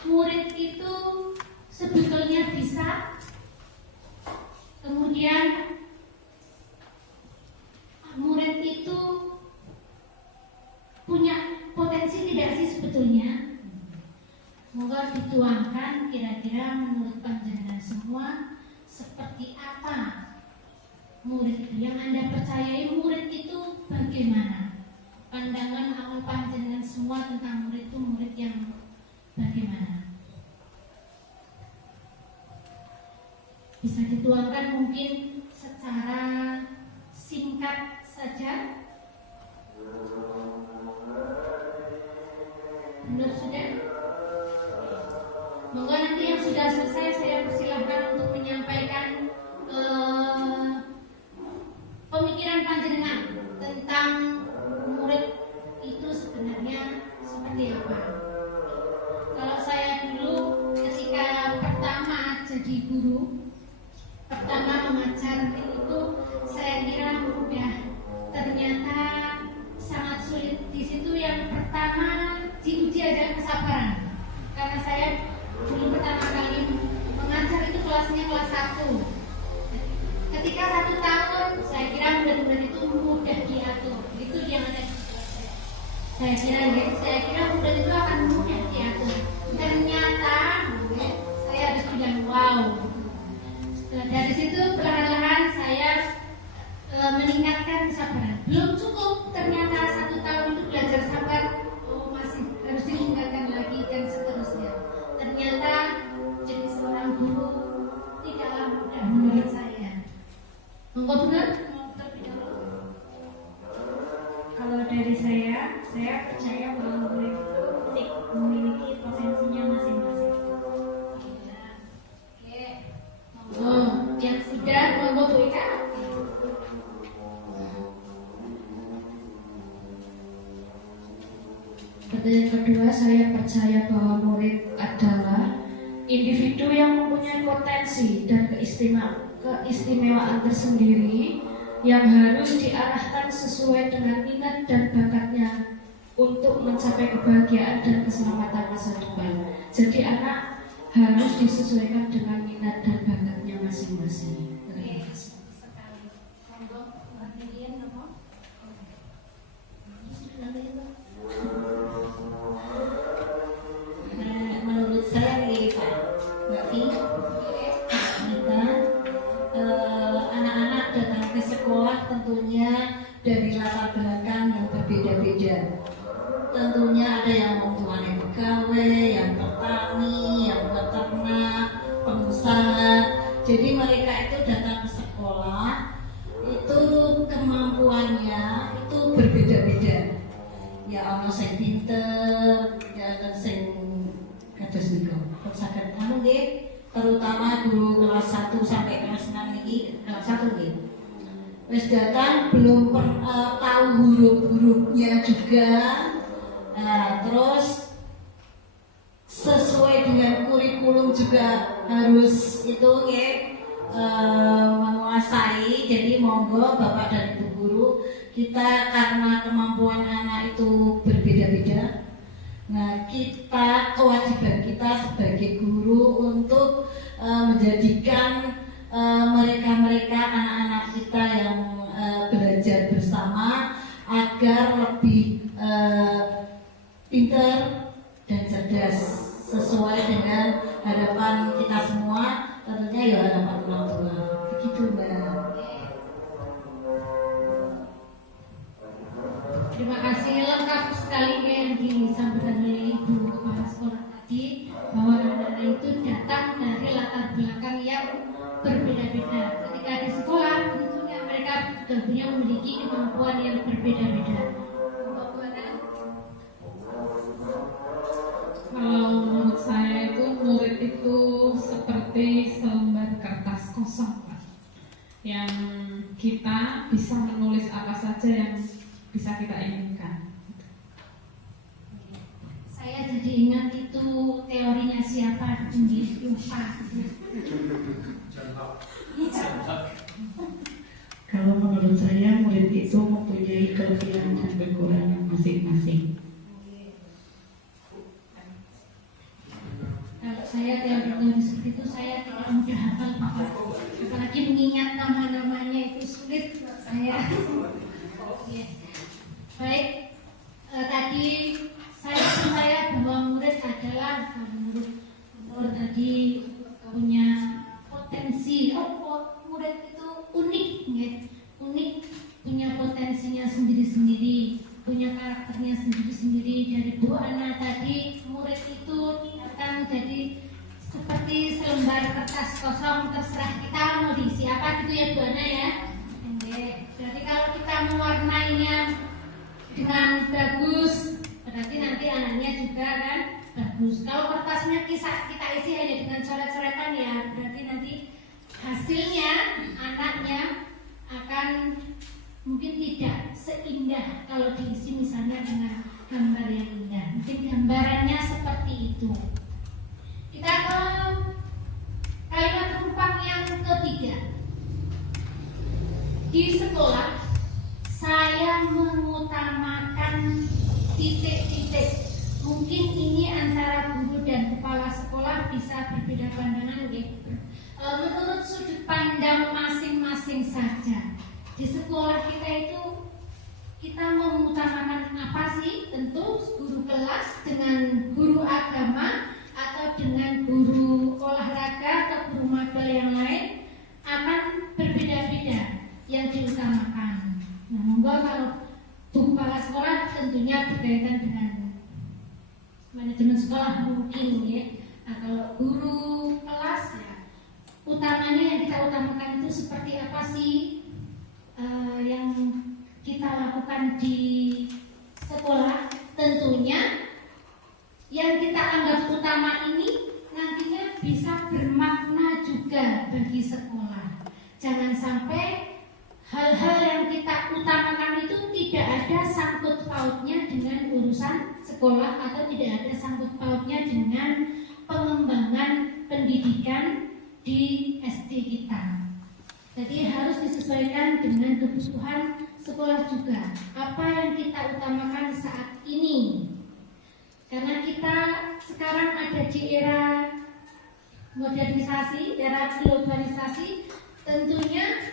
murid itu sebetulnya bisa kemudian murid itu punya potensi tidak sih sebetulnya? Semoga dituangkan kira-kira menurut panjenengan semua seperti apa murid itu. Yang Anda percayai murid itu bagaimana? Pandangan awal panjenengan semua tentang murid itu murid yang bagaimana? saya kira murid itu akan mudah diatur. Ternyata saya harus bilang wow. Dari situ perlahan-lahan saya meningkatkan kesabaran. Belum cukup, ternyata 1 tahun itu belajar sabar, masih harus ditingkatkan lagi dan seterusnya. Ternyata jadi seorang guru tidaklah mudah menurut saya. Monggo benar? Kalau dari saya percaya bahwa murid itu unik, memiliki potensinya masing-masing. Oke, monggo yang sudah, monggo Bu Ika. Yang kedua, saya percaya bahwa murid adalah individu yang mempunyai potensi dan keistimewaan tersendiri yang harus diarahkan sesuai dengan minat dan bakatnya untuk mencapai kebahagiaan dan keselamatan masa depan. Jadi anak harus disesuaikan dengan minat dan bakatnya masing-masing. Terima kasih. Menurut saya nih Pak Mbak Fi, anak-anak datang ke sekolah tentunya dari latar belakang yang berbeda-beda. Tentunya ada yang orang tuanya pegawai, yang petani, yang peternak, pengusaha. Jadi mereka itu datang ke sekolah itu kemampuannya itu berbeda-beda. Ya ono sing pinter, ya ono sing kados niku. Kok saged anu nggih, terutama guru kelas 1 sampai kelas 6 iki, kelas 1 nggih. Wis datang belum tahu huruf-hurufnya juga. Nah, terus sesuai dengan kurikulum juga harus itu nggih menguasai. Jadi monggo Bapak dan Ibu guru, kita karena kemampuan anak itu berbeda-beda. Nah, kewajiban kita sebagai guru untuk menjadikan mereka-mereka anak-anak kita yang belajar bersama agar lebih pintar dan cerdas sesuai dengan harapan kita semua, tentunya ya harapan orang tua. Begitu Mbak. Terima kasih, lengkap sekali yang disampaikan oleh Ibu Kepala Sekolah tadi, bahwa anak-anak itu datang dari latar belakang yang berbeda-beda. Ketika di sekolah tentunya mereka tentunya memiliki kemampuan yang berbeda-beda. Kalau menurut saya itu murid itu seperti selembar kertas kosong, Pak, yang kita bisa menulis apa saja yang bisa kita inginkan. Saya jadi ingat itu teorinya siapa, lupa. Kalau menurut saya murid itu mempunyai kelebihan dan kekurangan masing-masing. Kalau saya teori seperti itu saya tidak mudah hafal, Bapak. Apalagi mengingat nama-namanya itu sulit buat saya. Oke. Baik, tadi saya percaya bahwa murid adalah menurut tadi punya potensi. Murid itu unik, ya. Unik, punya potensinya sendiri-sendiri, punya karakternya sendiri-sendiri. Dari Bu Ana tadi, murid itu datang jadi seperti selembar kertas kosong, terserah kita mau diisi apa gitu ya Bu Ana ya. Jadi kalau kita mewarnainya dengan bagus, berarti nanti anaknya juga kan bagus. Kalau kertasnya kita isi hanya dengan coret-coretan ya, berarti nanti hasilnya anaknya akan mungkin tidak seindah kalau diisi misalnya dengan gambar yang indah. Mungkin gambarannya seperti itu. Kita ke kalimat penumpang yang ketiga. Di sekolah saya mengutamakan titik-titik. Mungkin ini antara guru dan kepala sekolah bisa berbeda pandangan, gitu. Menurut sudut pandang masing-masing saja. Di sekolah kita itu kita mengutamakan apa sih? Tentu guru kelas dengan guru agama atau dengan guru olahraga atau guru magang yang lain akan berbeda-beda yang diutamakan. Nah, monggo kalau Bu Kepala Sekolah tentunya berkaitan dengan manajemen sekolah mungkin ya. Nah, kalau guru kelas ya, utamanya yang kita utamakan itu seperti apa sih yang kita lakukan di sekolah? Tentunya yang kita anggap utama ini nantinya bisa bermakna juga bagi sekolah. Jangan sampai hal-hal yang kita utamakan itu tidak ada sangkut pautnya dengan urusan sekolah atau tidak ada sangkut pautnya dengan pengembangan pendidikan di SD kita. Jadi harus disesuaikan dengan kebutuhan sekolah juga. Apa yang kita utamakan saat ini? Karena kita sekarang ada di era modernisasi, era globalisasi, tentunya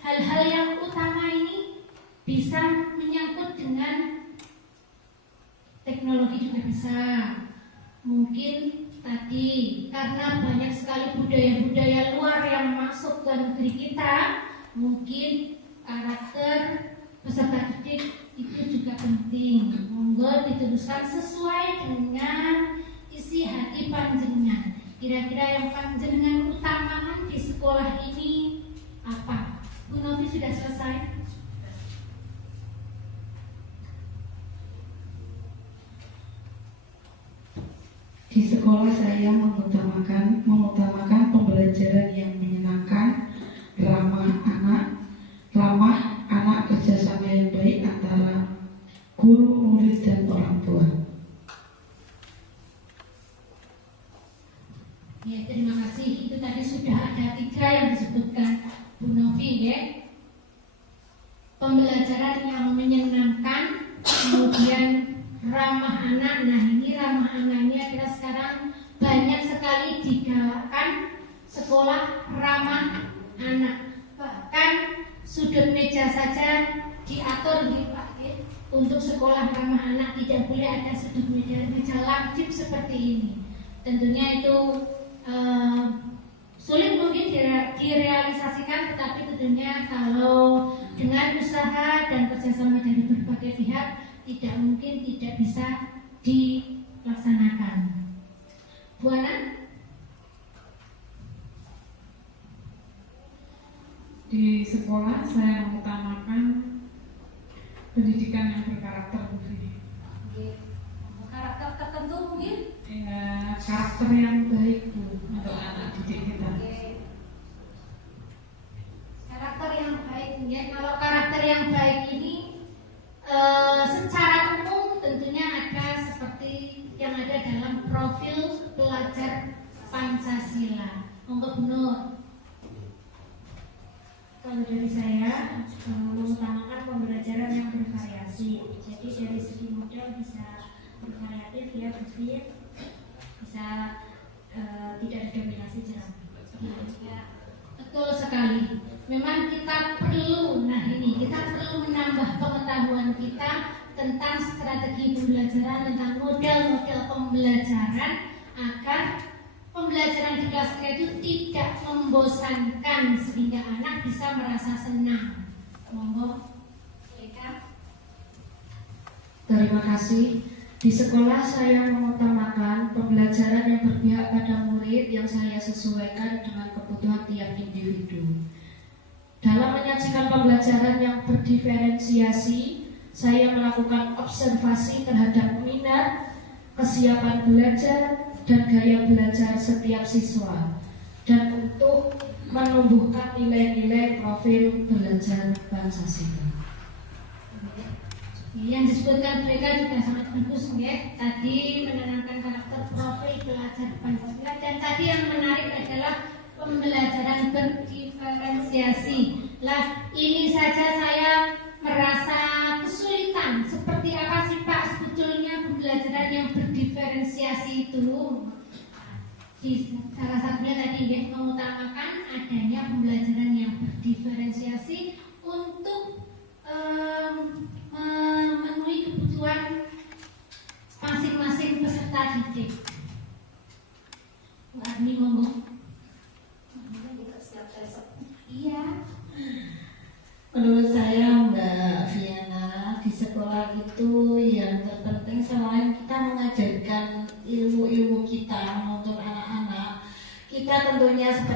hal-hal yang utama ini bisa menyangkut dengan teknologi juga bisa. Mungkin tadi karena banyak sekali budaya-budaya luar yang masuk ke negeri kita, mungkin karakter peserta didik itu juga penting. Monggo diteruskan sesuai dengan isi hati panjenengan. Kira-kira yang panjenengan utamakan di sekolah ini apa? Bu Novi sudah selesai? Di sekolah saya mengutamakan pembelajaran yang menyenangkan, ramah anak kerjasama yang baik antara guru, murid, dan orang tua. Ya, terima kasih. Itu tadi sudah ada 3 yang disebutkan Bu Novi ya. Pembelajaran yang menyenangkan, kemudian ramah anak. Nah, ini ramah anak ini adalah sekarang banyak sekali digalakkan sekolah ramah anak. Bahkan sudut meja saja diatur dipakai untuk sekolah ramah anak. Tidak boleh ada sudut meja lancip seperti ini. Tentunya itu sulit mungkin direalisasikan, tetapi tentunya kalau dengan usaha dan kerjasama dari berbagai pihak tidak mungkin tidak bisa dilaksanakan. Bu Ana? Di sekolah saya mengutamakan pendidikan yang berkarakter. Karakter tertentu mungkin? Ya, karakter yang baik Bu untuk anak didik kita. Karakter yang baik ya. Kalau karakter yang baik ini secara umum tentunya ada seperti yang ada dalam profil pelajar Pancasila. Monggo Bu Nur. Kalau dari saya mengutamakan pembelajaran yang bervariasi. Jadi dari segi model bisa bervariatif ya, bisa tidak didominasi jelas. Ya, betul sekali. Memang kita perlu, kita perlu menambah pengetahuan kita tentang strategi pembelajaran, tentang model-model pembelajaran agar pembelajaran di kelas itu tidak membosankan sehingga anak bisa merasa senang. Monggo, Eka. Terima kasih. Di sekolah saya mengutamakan pembelajaran yang berpihak pada murid yang saya sesuaikan dengan kebutuhan tiap individu. Dalam menyajikan pembelajaran yang berdiferensiasi, saya melakukan observasi terhadap minat, kesiapan belajar, dan gaya belajar setiap siswa, dan untuk menumbuhkan nilai-nilai profil belajar Pancasila. Yang disebutkan mereka juga sangat bagus ya. Tadi menenangkan karakter profil belajar Pancasila, dan tadi yang menarik adalah pembelajaran berdiferensiasi. Lah, ini saja saya merasa kesulitan. Seperti apa sih Pak sebetulnya pembelajaran yang berdiferensiasi itu? Salah satunya tadi ya, mengutamakan adanya pembelajaran yang berdiferensiasi untuk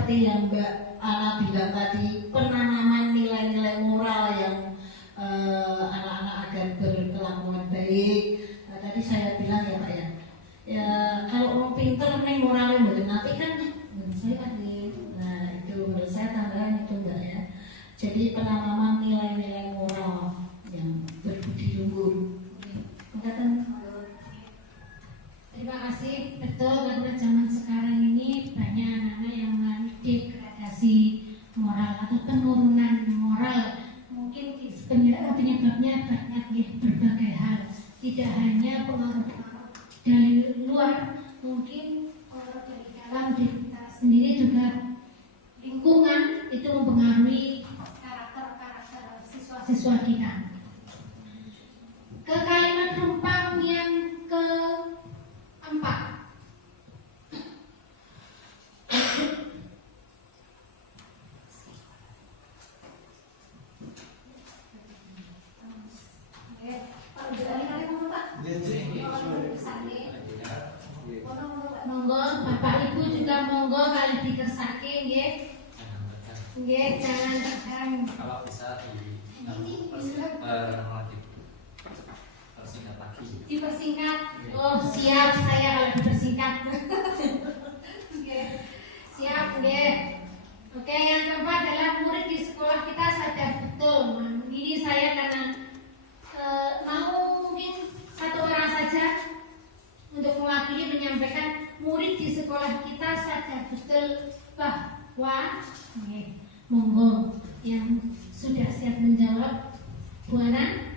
seperti yang Mbak Ana bilang tadi, penanaman nilai-nilai moral yang anak-anak agar berkelakuan baik. Tadi saya bilang ya Pak ya, ya kalau orang pinter nih moralnya mboten apik kan menurut saya kan nah itu menurut saya tambahan itu Mbak ya. Jadi penanaman nilai-nilai moral yang berbudi luhur. Terima kasih. Betul, karena zaman sekarang ini banyak anak-anak yang mengalami degradasi moral atau penurunan moral. Mungkin penyebabnya banyak ya, berbagai hal. Tidak hanya pengaruh-pengaruh dari luar, mungkin pengaruh dari dalam diri kita sendiri juga. Lingkungan itu mempengaruhi karakter siswa-siswa kita. Ke kalimat rumpang yang keempat. Monggo Bapak Ibu juga monggo kali dikersake nggih. Nggih, jangan tekan. Kalau bisa persingkat lagi. Dipersingkat. Oh, siap saya kalau dipersingkat. Nggih. Siap nggih. Oke, yang keempat adalah murid di sekolah kita sadar betul. Nah, ini saya karena mau mungkin satu orang saja untuk mewakili menyampaikan murid di sekolah kita sadar betul bahwa monggo yang sudah siap menjawab Bu Ana.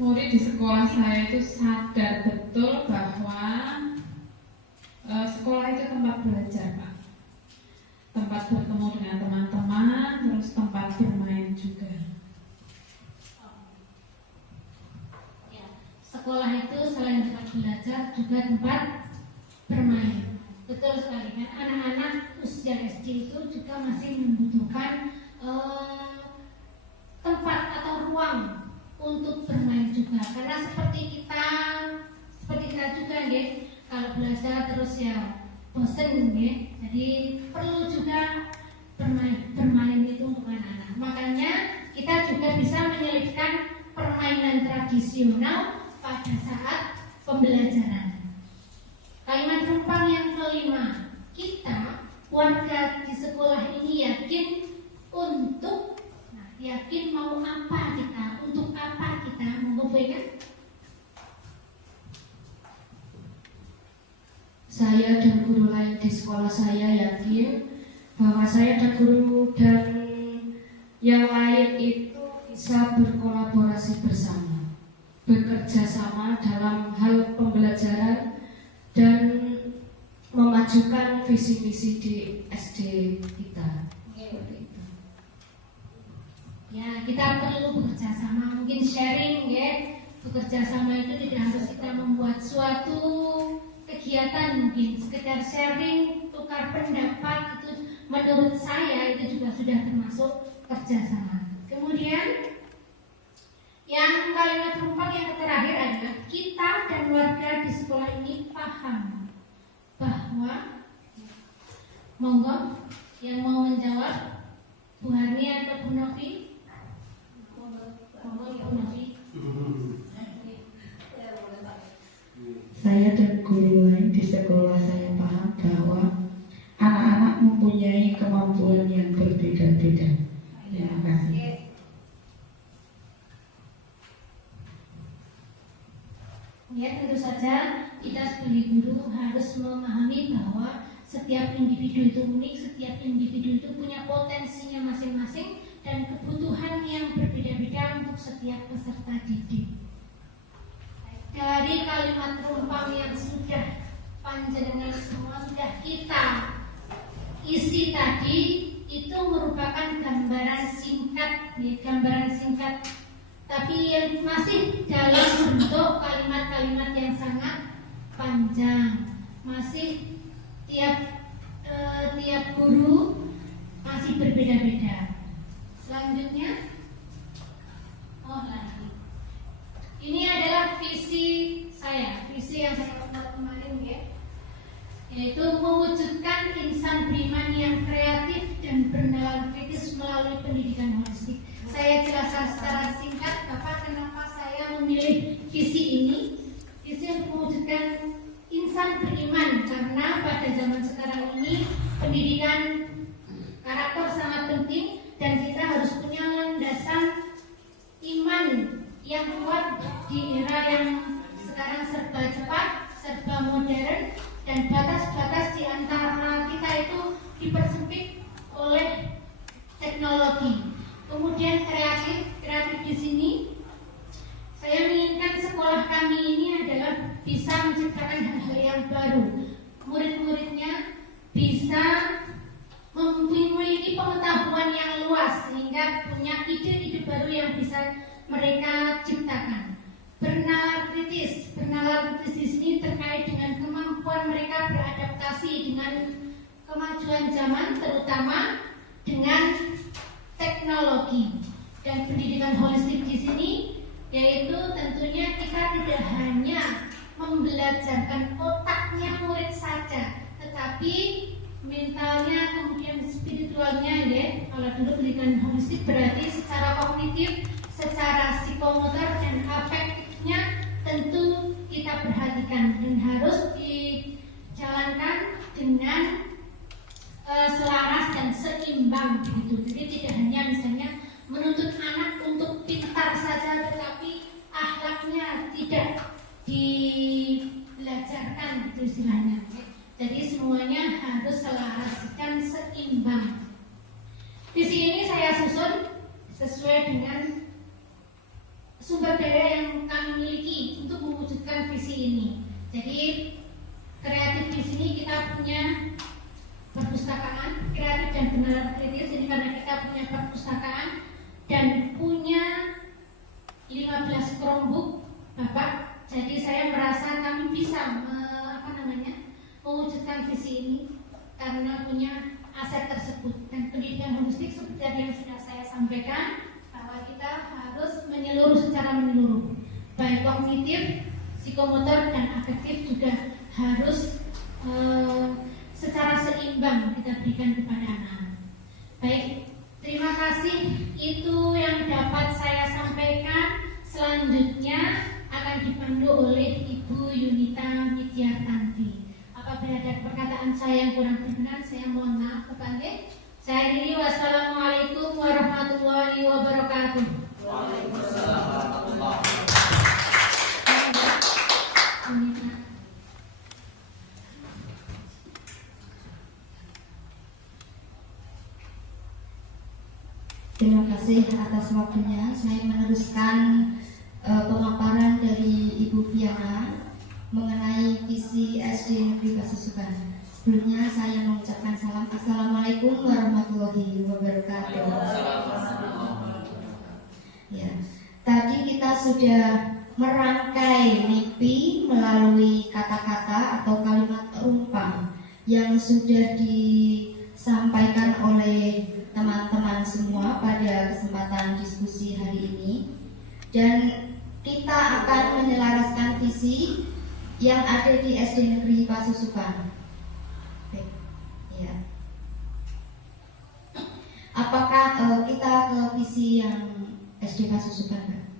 Murid di sekolah saya itu sadar betul bahwa sekolah itu tempat belajar Pak, tempat bertemu dengan teman-teman, terus tempat bermain juga. Sekolah itu selain tempat belajar juga tempat bermain. Betul sekali kan, anak-anak usia SD itu juga masih membutuhkan tempat atau ruang untuk bermain juga. Karena seperti kita juga nggih, kalau belajar terus ya bosen nggih. Jadi perlu juga bermain itu untuk anak-anak. Makanya kita juga bisa menyelipkan permainan tradisional pada saat pembelajaran. Kalimat rumpang yang kelima, kita warga di sekolah ini yakin yakin mau apa kita, untuk apa kita, monggo Bu Eka. Saya dan guru lain di sekolah saya yakin bahwa saya dan guru dan yang lain itu bisa berkolaborasi bersama, bekerja sama dalam hal pembelajaran dan memajukan visi misi di SD kita. Ya, kita perlu bekerja sama, mungkin sharing ya. Bekerja sama itu tidak harus kita membuat suatu kegiatan, mungkin sekedar sharing, tukar pendapat itu menurut saya itu juga sudah termasuk kerjasama. Kemudian yang kalimat rumpang yang terakhir adalah kita dan warga di sekolah ini paham bahwa, monggo yang mau menjawab Bu Hani atau Bu Novi. Monggo ya Bu Novi. Saya dan guru lain di sekolah saya paham bahwa anak-anak mempunyai kemampuan yang berbeda-beda. Terima kasih. Ya, tentu saja kita sebagai guru harus memahami bahwa setiap individu itu unik, setiap individu itu punya potensinya masing-masing dan kebutuhan yang berbeda-beda untuk setiap peserta didik. Dari kalimat rumpang yang sudah panjenengan semua sudah kita isi tadi, itu merupakan gambaran singkat, tapi yang masih dalam bentuk kalimat-kalimat yang sangat panjang. Masih tiap guru masih berbeda-beda. Selanjutnya, ini adalah visi saya, visi yang saya buat kemarin ya. bernalar kritis melalui pendidikan holistik. Saya jelaskan secara singkat Bapak kenapa saya memilih visi ini. Visi untuk mewujudkan insan beriman, karena pada zaman sekarang ini pendidikan karakter sangat penting dan kita harus punya landasan iman yang kuat di era yang sekarang serba cepat, serba modern, dan batas-batas di antara kita itu dipersempit oleh teknologi. Kemudian kreatif di sini saya menginginkan sekolah kami ini adalah bisa menciptakan hal-hal yang baru. Murid-muridnya bisa memiliki pengetahuan yang luas sehingga punya ide-ide baru yang bisa mereka ciptakan. Bernalar kritis di sini terkait dengan kemampuan mereka beradaptasi dengan kemajuan zaman, terutama dengan teknologi. Dan pendidikan holistik di sini yaitu tentunya kita tidak hanya membelajarkan otaknya murid saja, tetapi mentalnya, kemudian spiritualnya ya. Kalau dulu pendidikan holistik berarti secara kognitif, secara psikomotor dan afektifnya tentu kita perhatikan dan harus dijalankan dengan selaras dan seimbang begitu. Jadi tidak hanya misalnya menuntut anak untuk pintar saja, tetapi akhlaknya tidak dibelajarkan itu istilahnya. Jadi semuanya harus selaras dan seimbang. Visi ini saya susun sesuai dengan sumber daya yang kami miliki untuk mewujudkan visi ini. Jadi kreatif di sini kita punya perpustakaan kreatif dan benar kritis. Jadi karena kita punya perpustakaan dan punya 15 Chromebook Bapak, jadi saya merasa kami bisa mewujudkan visi ini karena punya aset tersebut. Dan pendidikan holistik seperti yang sudah saya sampaikan bahwa kita harus menyeluruh secara menyeluruh, baik kognitif, psikomotor dan afektif juga harus secara seimbang kita berikan kepada anak. Baik, terima kasih. Itu yang dapat saya sampaikan. Selanjutnya akan dipandu oleh Ibu Yunita Widiartanti. Apabila ada perkataan saya yang kurang berkenan, saya mohon maaf kepada. Saya akhiri, wassalamualaikum warahmatullahi wabarakatuh. Waalaikumsalam warahmatullahi wabarakatuh. Terima kasih atas waktunya. Saya meneruskan pemaparan dari Ibu Piana mengenai visi SD Negeri Pasusukan. Sebelumnya saya mengucapkan salam. Assalamualaikum warahmatullahi wabarakatuh. Ya, tadi kita sudah merangkai mimpi melalui kata-kata atau kalimat rumpang yang sudah disampaikan oleh teman-teman semua pada kesempatan diskusi hari ini, dan kita akan menyelaraskan visi yang ada di SD Negeri Pasusukan. Ya. Apakah kita ke visi yang SD Pasusukan?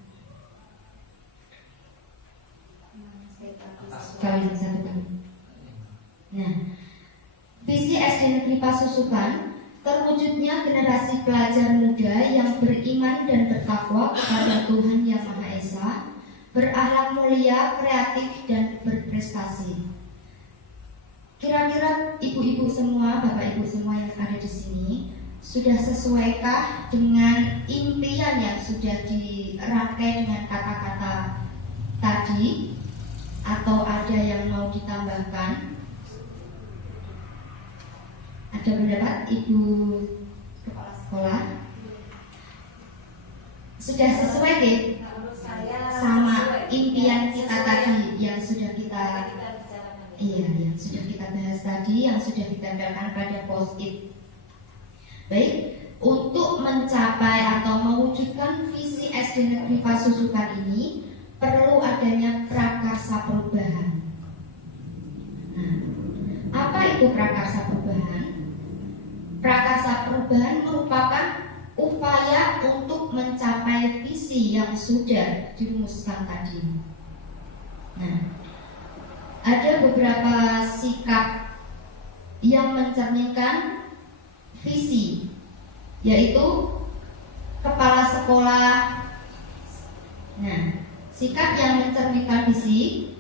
Kali satu kali. Nah, visi SD Negeri Pasusukan terwujudnya generasi pelajar muda yang beriman dan bertakwa kepada Tuhan Yang Maha Esa, berakhlak mulia, kreatif, dan berprestasi. Kira-kira ibu-ibu semua, bapak-ibu semua yang ada di sini, sudah sesuaikah dengan impian yang sudah dirangkai dengan kata-kata tadi, atau ada yang mau ditambahkan? Ada pendapat Ibu Kepala Sekolah? Sudah sesuai deh sama impian kita tadi yang sudah kita yang sudah kita bahas tadi, yang sudah ditempelkan pada post-it. Baik, untuk mencapai atau mewujudkan visi SD Negeri Pasusukan ini perlu adanya prakarsa perubahan. Nah, apa itu prakarsa perubahan? prakarsa perubahan merupakan upaya untuk mencapai visi yang sudah dirumuskan tadi. Nah, ada beberapa sikap yang mencerminkan visi, yaitu kepala sekolah. Nah, sikap yang mencerminkan visi,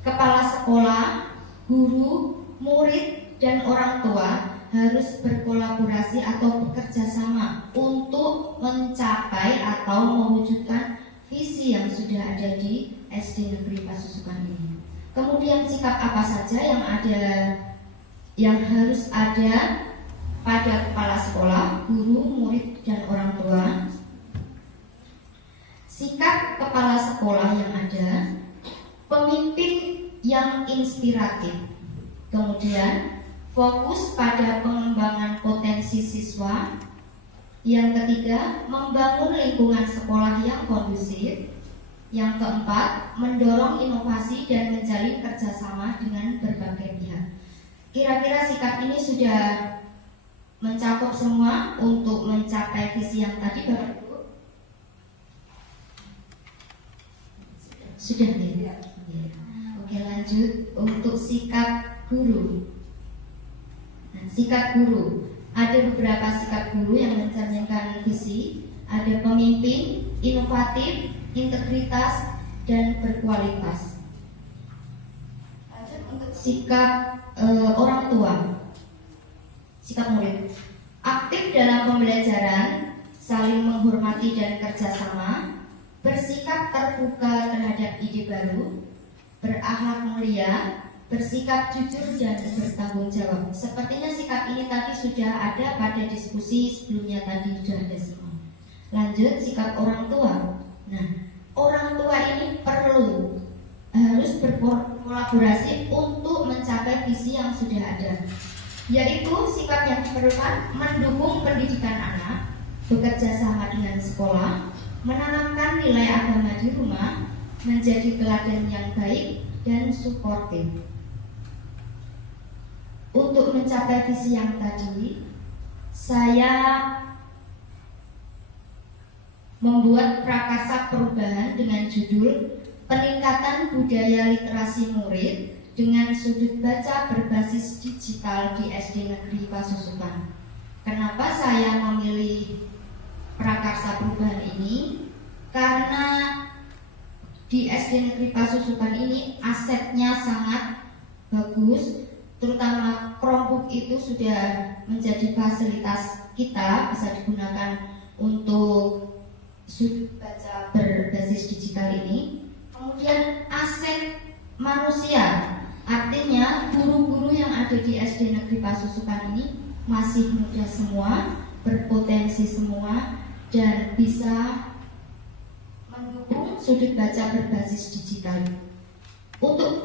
kepala sekolah, guru, murid, dan orang tua harus berkolaborasi atau bekerja sama untuk mencapai atau mewujudkan visi yang sudah ada di SD Negeri Pasusukan ini. Kemudian sikap apa saja yang harus ada pada kepala sekolah, guru, murid, dan orang tua? Sikap kepala sekolah yang ada, pemimpin yang inspiratif, kemudian fokus pada pengembangan potensi siswa. Yang ketiga, membangun lingkungan sekolah yang kondusif. Yang keempat, mendorong inovasi dan menjalin kerjasama dengan berbagai pihak. Kira-kira sikap ini sudah mencakup semua untuk mencapai visi yang tadi, Bapak Ibu? Sudah ya? Oke, lanjut untuk sikap guru. Nah, sikap guru, ada beberapa sikap guru yang mencerminkan visi. Ada pemimpin, inovatif, integritas, dan berkualitas. Lanjut untuk sikap orang tua. Sikap murid, aktif dalam pembelajaran, saling menghormati dan kerjasama, bersikap terbuka terhadap ide baru, berakhlak mulia, bersikap jujur dan bertanggung jawab. Sepertinya sikap ini tadi sudah ada pada diskusi sebelumnya tadi, sudah ada semua. Lanjut, sikap orang tua. Nah, orang tua ini harus berkolaborasi untuk mencapai visi yang sudah ada, yaitu sikap yang diperlukan mendukung pendidikan anak, bekerja sama dengan sekolah, menanamkan nilai agama di rumah, menjadi teladan yang baik dan suportif. Untuk mencapai visi yang tadi, saya membuat prakarsa perubahan dengan judul Peningkatan Budaya Literasi Murid dengan Sudut Baca Berbasis Digital di SD Negeri Pasusukan. Kenapa saya memilih prakarsa perubahan ini? Karena di SD Negeri Pasusukan ini asetnya sangat bagus, terutama Chromebook itu sudah menjadi fasilitas kita, bisa digunakan untuk sudut baca berbasis digital ini. Kemudian aset manusia, artinya guru-guru yang ada di SD Negeri Pasusukan ini masih muda semua, berpotensi semua, dan bisa mendukung sudut baca berbasis digital. Untuk